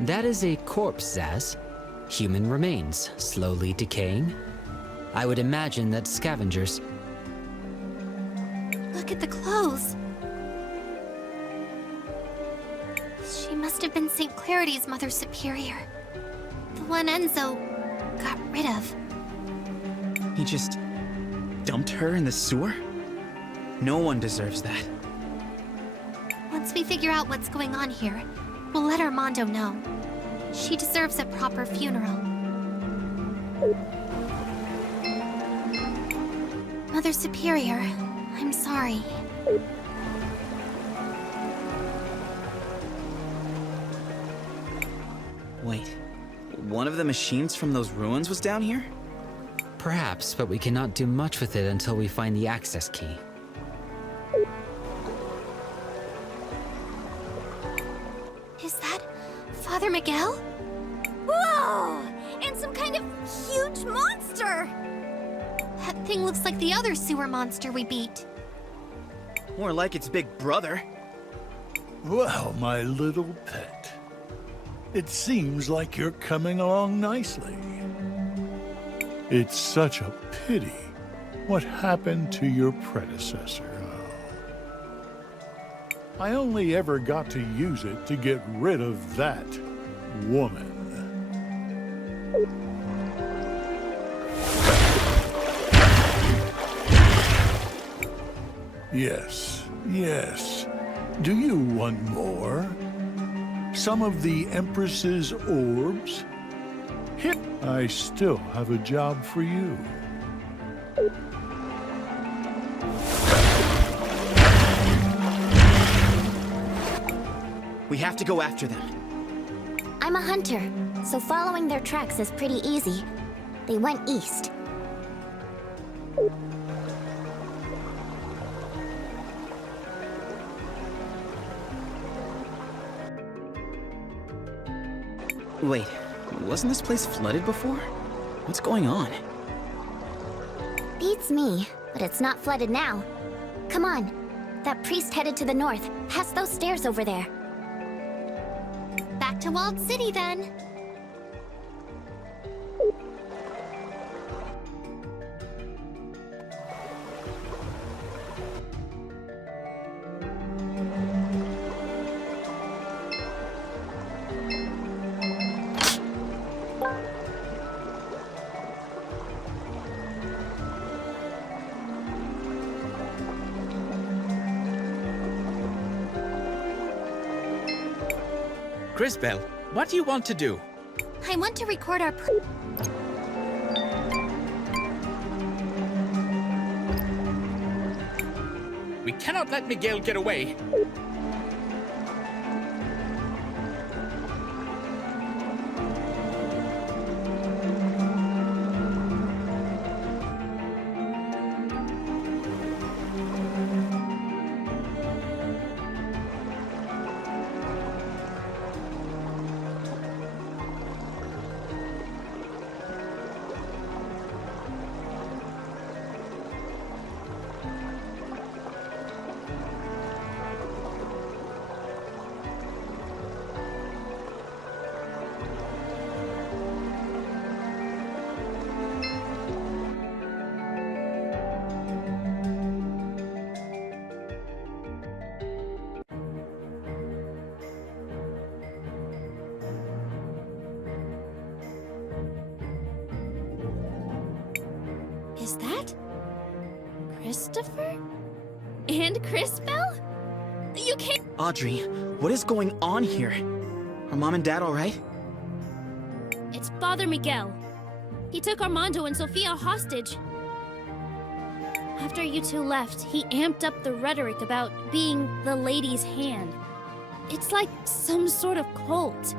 That is a corpse, Zaz. Human remains, slowly decaying. I would imagine that scavengers... Look at the clothes. She must have been St. Clarity's Mother Superior. The one Enzo got rid of. He just dumped her in the sewer? No one deserves that. Once we figure out what's going on here, we'll let Armando know. She deserves a proper funeral. Mother Superior, I'm sorry. Wait, one of the machines from those ruins was down here? Perhaps, but we cannot do much with it until we find the access key. Is that Father Miguel? Whoa! And some kind of huge monster! That thing looks like the other sewer monster we beat. More like its big brother. Well, my little pet. It seems like you're coming along nicely. It's such a pity what happened to your predecessor. I only ever got to use it to get rid of that woman. Yes, yes. Do you want more? Some of the Empress's orbs? Here, I still have a job for you. We have to go after them. I'm a hunter, so following their tracks is pretty easy. They went east. Wait, wasn't this place flooded before? What's going on? Beats me, but it's not flooded now. Come on. That priest headed to the north, past those stairs over there. Back to Walled City, then. Crysbell, what do you want to do? I want to record our... We cannot let Miguel get away. Is that... Christopher? And Crysbell? You can't... Audrey, what is going on here? Are Mom and Dad all right? It's Father Miguel. He took Armando and Sofia hostage. After you two left, he amped up the rhetoric about being the lady's hand. It's like some sort of cult.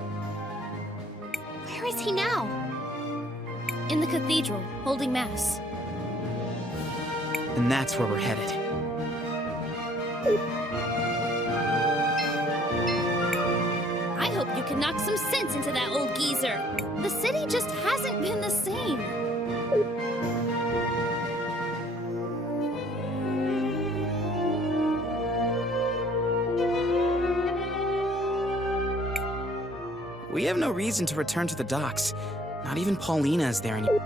Where is he now? In the cathedral, holding mass. And that's where we're headed. I hope you can knock some sense into that old geezer. The city just hasn't been the same. We have no reason to return to the docks. Not even Paulina is there anymore.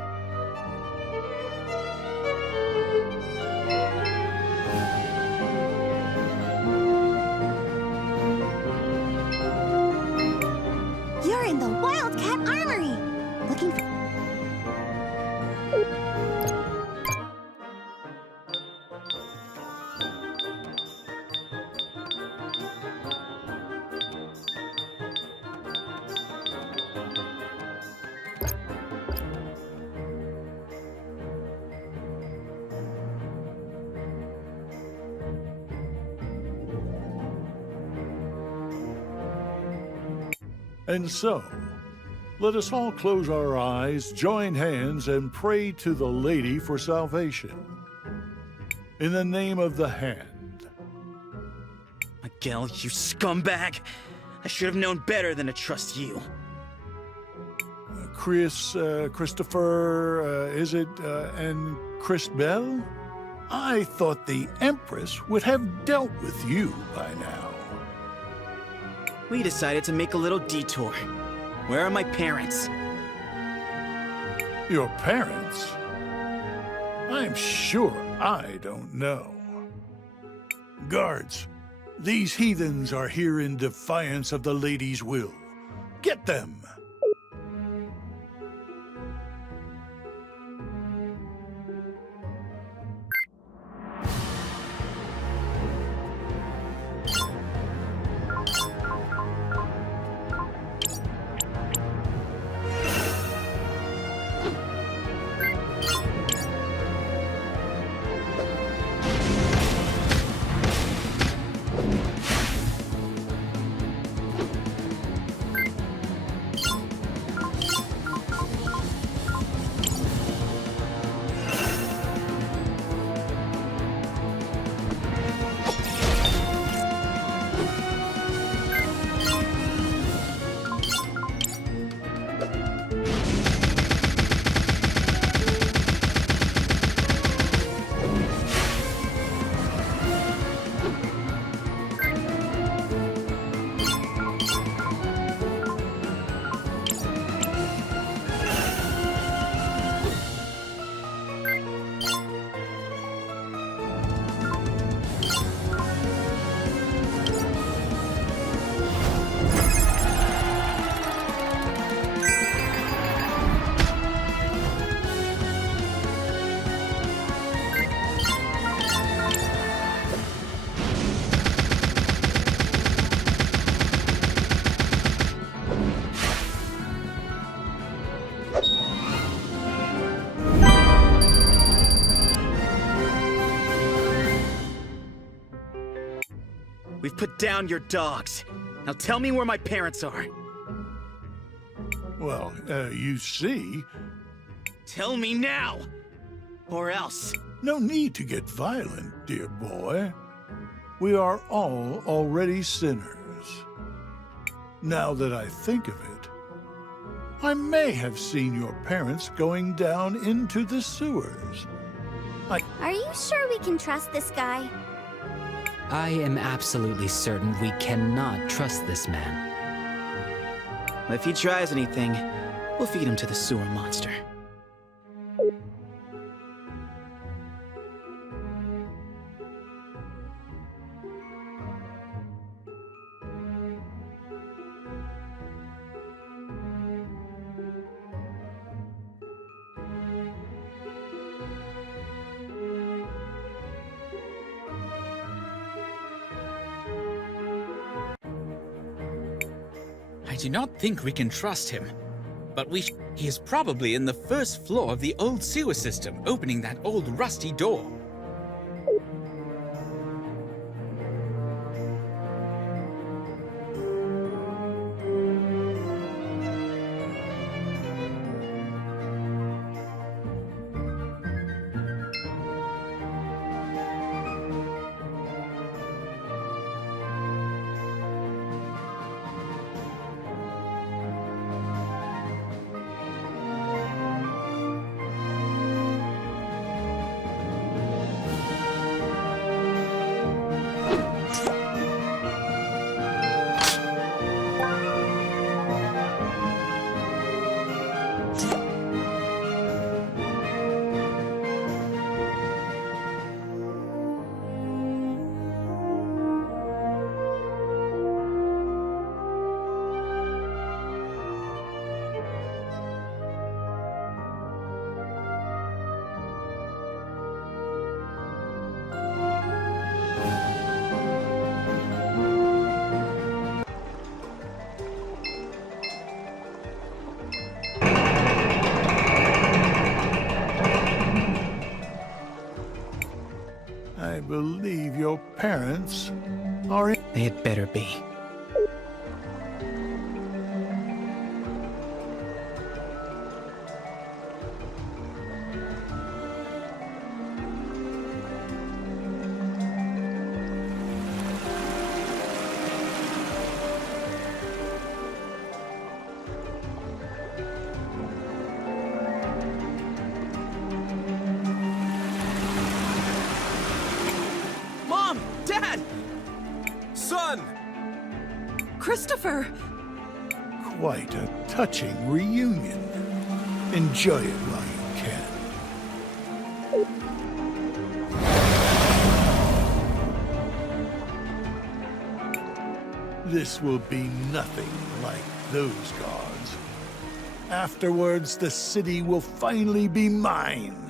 You're in the Wildcat Armory! Looking for... And so, let us all close our eyes, join hands, and pray to the Lady for salvation. In the name of the Hand. Miguel, you scumbag! I should have known better than to trust you. Christopher, and Crysbell? I thought the Empress would have dealt with you by now. we decided to make a little detour. Where are my parents? Your parents? I'm sure I don't know. Guards, these heathens are here in defiance of the lady's will. Get them! We've put down your dogs. Now tell me where my parents are. Well, you see... Tell me now! Or else... No need to get violent, dear boy. We are all already sinners. Now that I think of it, I may have seen your parents going down into the sewers. Are you sure we can trust this guy? I am absolutely certain we cannot trust this man. If he tries anything, we'll feed him to the sewer monster. I do not think we can trust him. But he is probably in the first floor of the old sewer system, opening that old rusty door. I believe your parents are in... They had better be. Son! Christopher! Quite a touching reunion. Enjoy it while you can. This will be nothing like those gods. Afterwards, the city will finally be mine.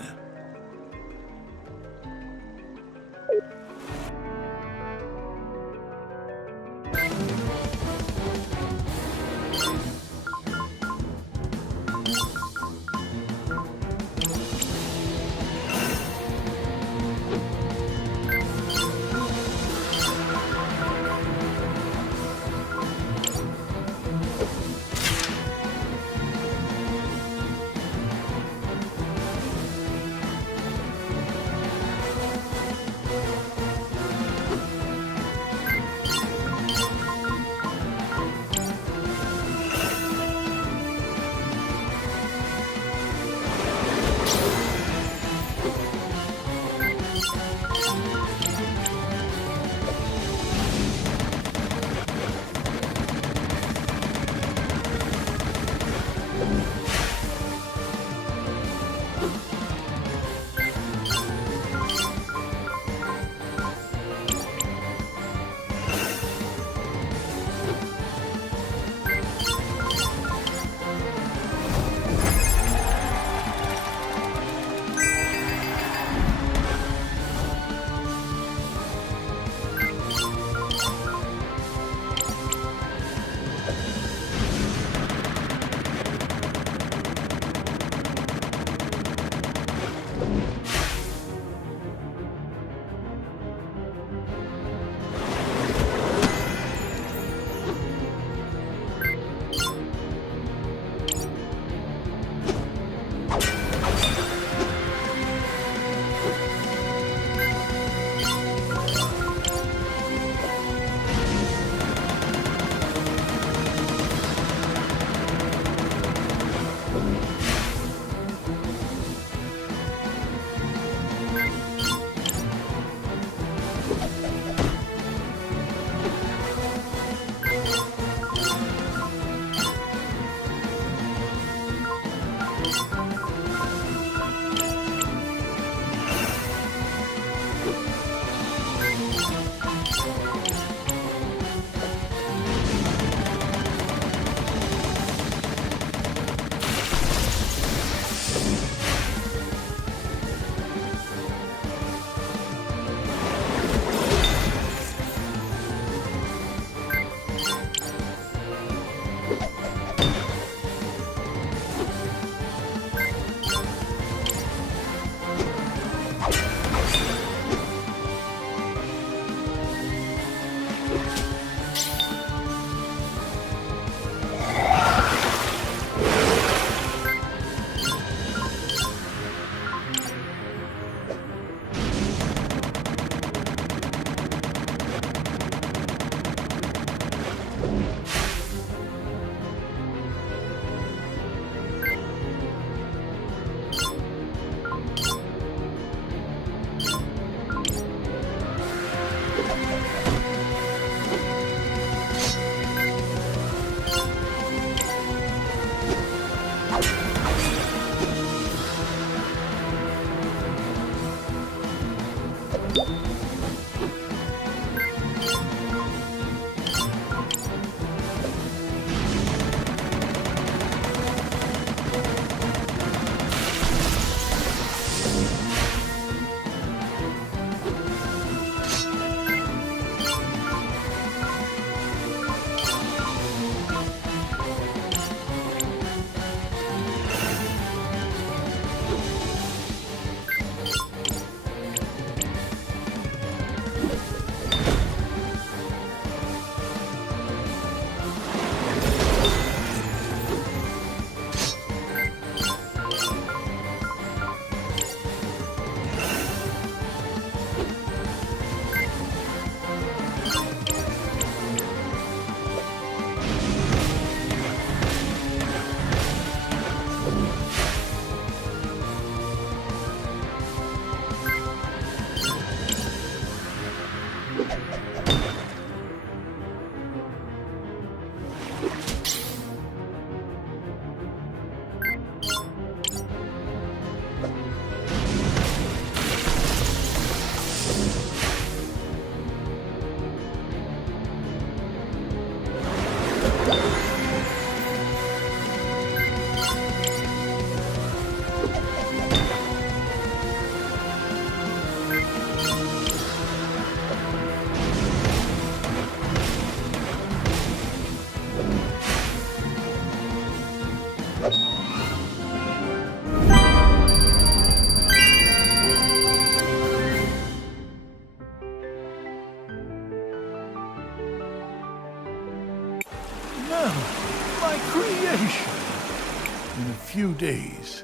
In a few days,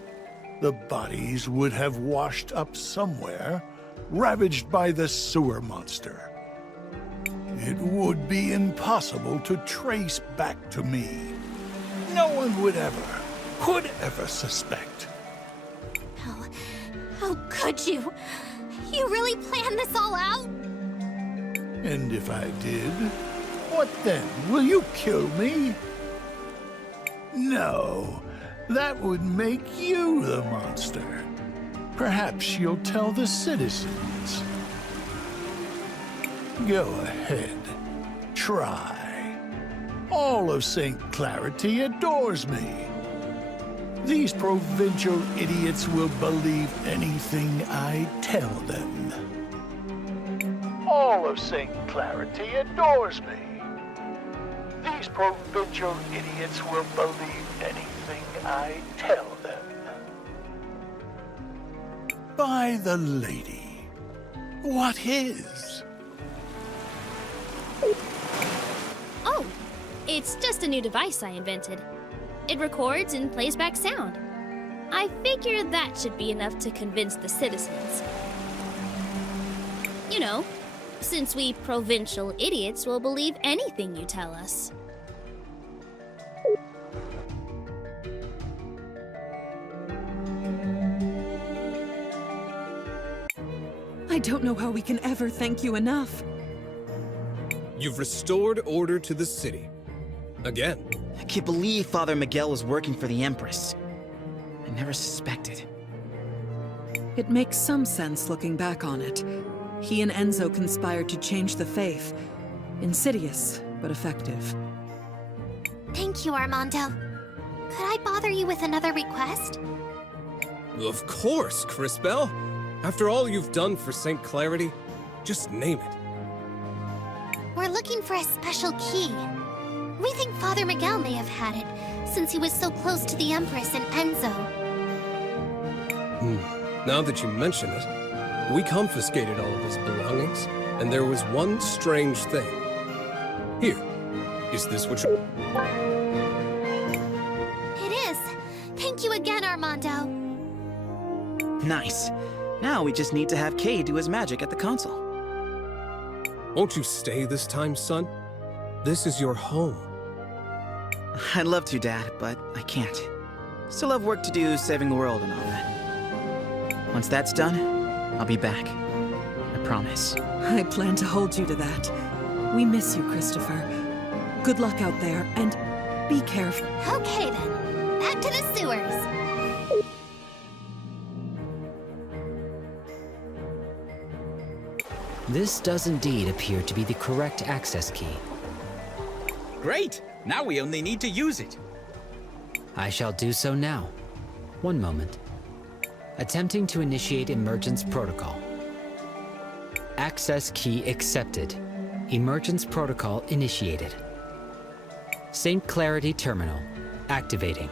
the bodies would have washed up somewhere, ravaged by the sewer monster. It would be impossible to trace back to me. No one could ever suspect. How could you? You really planned this all out? And if I did, what then? Will you kill me? No, that would make you the monster. Perhaps you'll tell the citizens. Go ahead. Try. All of St. Clarity adores me. These provincial idiots will believe anything I tell them. All of St. Clarity adores me. These provincial idiots will believe anything I tell them. By the lady, what is? Oh, it's just a new device I invented. It records and plays back sound. I figure that should be enough to convince the citizens. You know, since we provincial idiots will believe anything you tell us. I don't know how we can ever thank you enough. You've restored order to the city. Again. I can't believe Father Miguel was working for the Empress. I never suspected. It makes some sense looking back on it. He and Enzo conspired to change the faith. Insidious, but effective. Thank you, Armando. Could I bother you with another request? Of course, Crysbell. After all you've done for St. Clarity, just name it. We're looking for a special key. We think Father Miguel may have had it, since he was so close to the Empress and Enzo. Now that you mention it, we confiscated all of his belongings, and there was one strange thing. Here, is this what you... It is. Thank you again, Armando. Nice. Now we just need to have Kay do his magic at the console. Won't you stay this time, son? This is your home. I'd love to, Dad, but I can't. Still have work to do saving the world and all that. Once that's done, I'll be back. I promise. I plan to hold you to that. We miss you, Christopher. Good luck out there, and be careful. Okay then, back to the sewers. This does indeed appear to be the correct access key. Great! Now we only need to use it. I shall do so now. One moment. Attempting to initiate emergence protocol. Access key accepted. Emergence protocol initiated. St. Clarity terminal activating.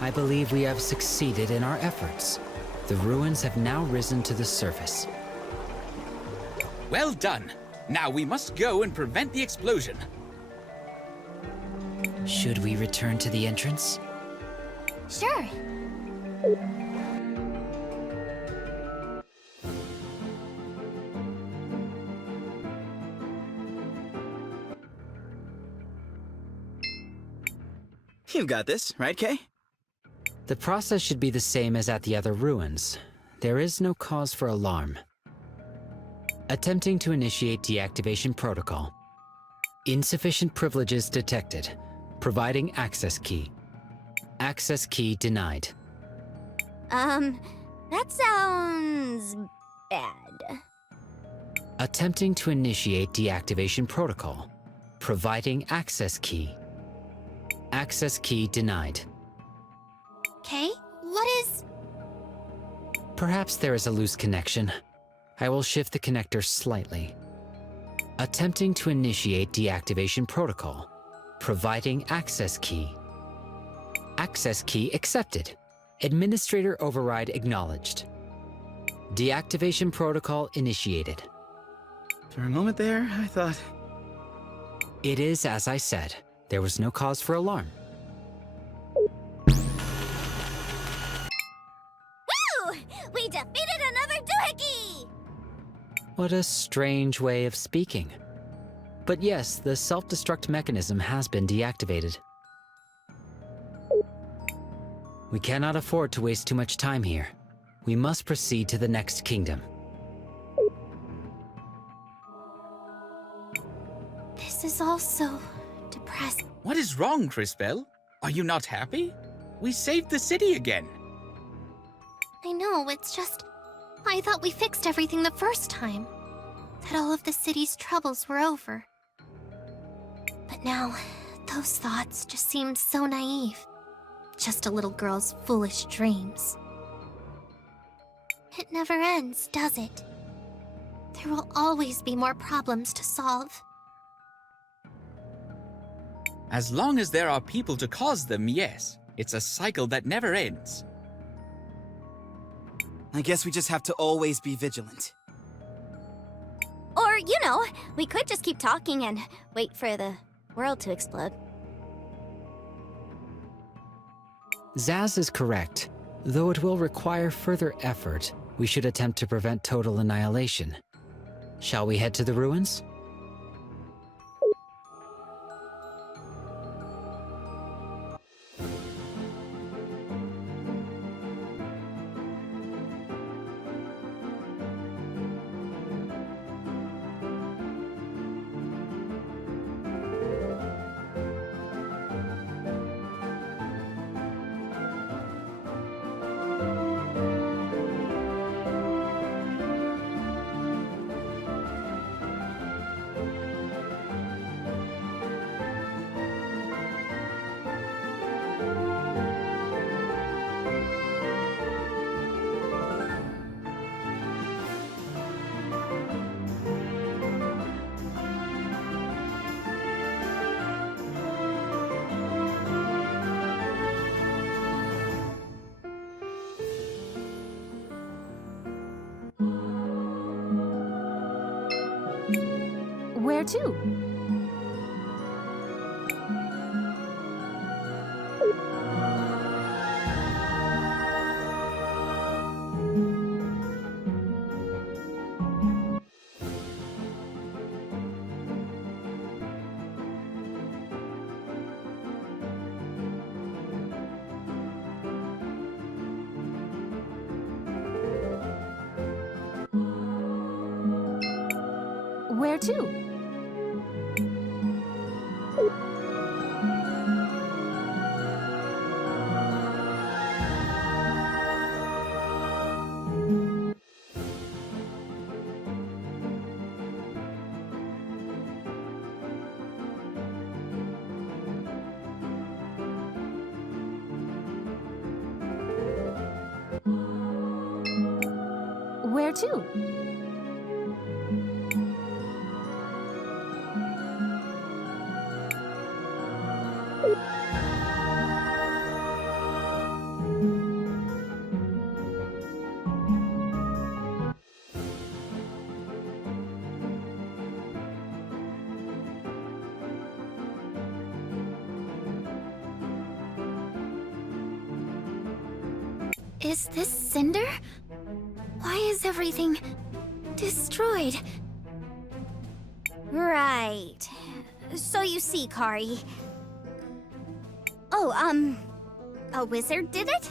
I believe we have succeeded in our efforts. The ruins have now risen to the surface. Well done. Now we must go and prevent the explosion. Should we return to the entrance? Sure. You've got this, right, Kay? The process should be the same as at the other ruins. There is no cause for alarm. Attempting to initiate deactivation protocol. Insufficient privileges detected. Providing access key. Access key denied. That sounds bad. Attempting to initiate deactivation protocol. Providing access key. Access key denied. Okay, what is... Perhaps there is a loose connection. I will shift the connector slightly. Attempting to initiate deactivation protocol. Providing access key. Access key accepted. Administrator override acknowledged. Deactivation protocol initiated. For a moment there, I thought... It is as I said. There was no cause for alarm. Woo! We defeated another doohickey! What a strange way of speaking. But yes, the self-destruct mechanism has been deactivated. We cannot afford to waste too much time here. We must proceed to the next kingdom. This is all so depressing. What is wrong, Crysbell? Are you not happy? We saved the city again. I know, it's just... I thought we fixed everything the first time. That all of the city's troubles were over. But now, those thoughts just seem so naive. Just a little girl's foolish dreams. It never ends, does it? There will always be more problems to solve. As long as there are people to cause them, yes. It's a cycle that never ends. I guess we just have to always be vigilant. Or, you know, we could just keep talking and wait for the world to explode. Zaz is correct. Though it will require further effort, we should attempt to prevent total annihilation. Shall we head to the ruins? Where to? Where to? Where to? Is this Cinder? Why is everything destroyed? Right. So you see, Kari. Oh, a wizard did it?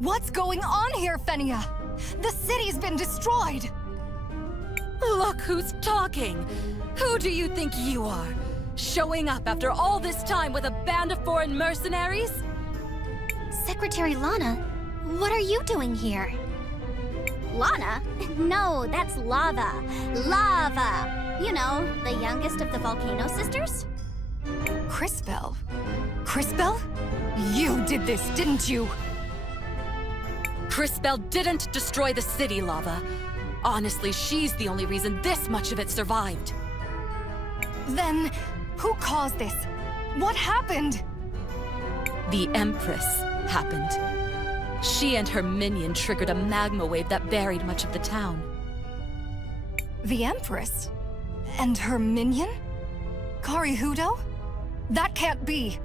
What's going on here, Fenia? The city's been destroyed! Look who's talking! Who do you think you are? Showing up after all this time with a band of foreign mercenaries? Secretary Lana, what are you doing here? Lana? No, that's Lava. Lava! You know, the youngest of the Volcano Sisters? Crysbell? Crysbell? You did this, didn't you? Crysbell didn't destroy the city, Lava. Honestly, she's the only reason this much of it survived. Then, who caused this? What happened? The Empress happened. She and her minion triggered a magma wave that buried much of the town. The Empress? And her minion? Kari Hudo? That can't be.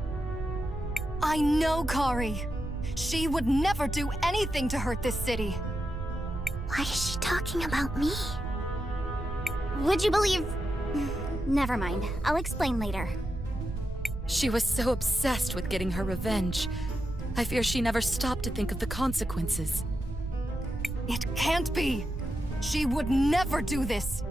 I know Kari. She would never do anything to hurt this city. Why is she talking about me? Would you believe... Never mind. I'll explain later. She was so obsessed with getting her revenge. I fear she never stopped to think of the consequences. It can't be! She would never do this!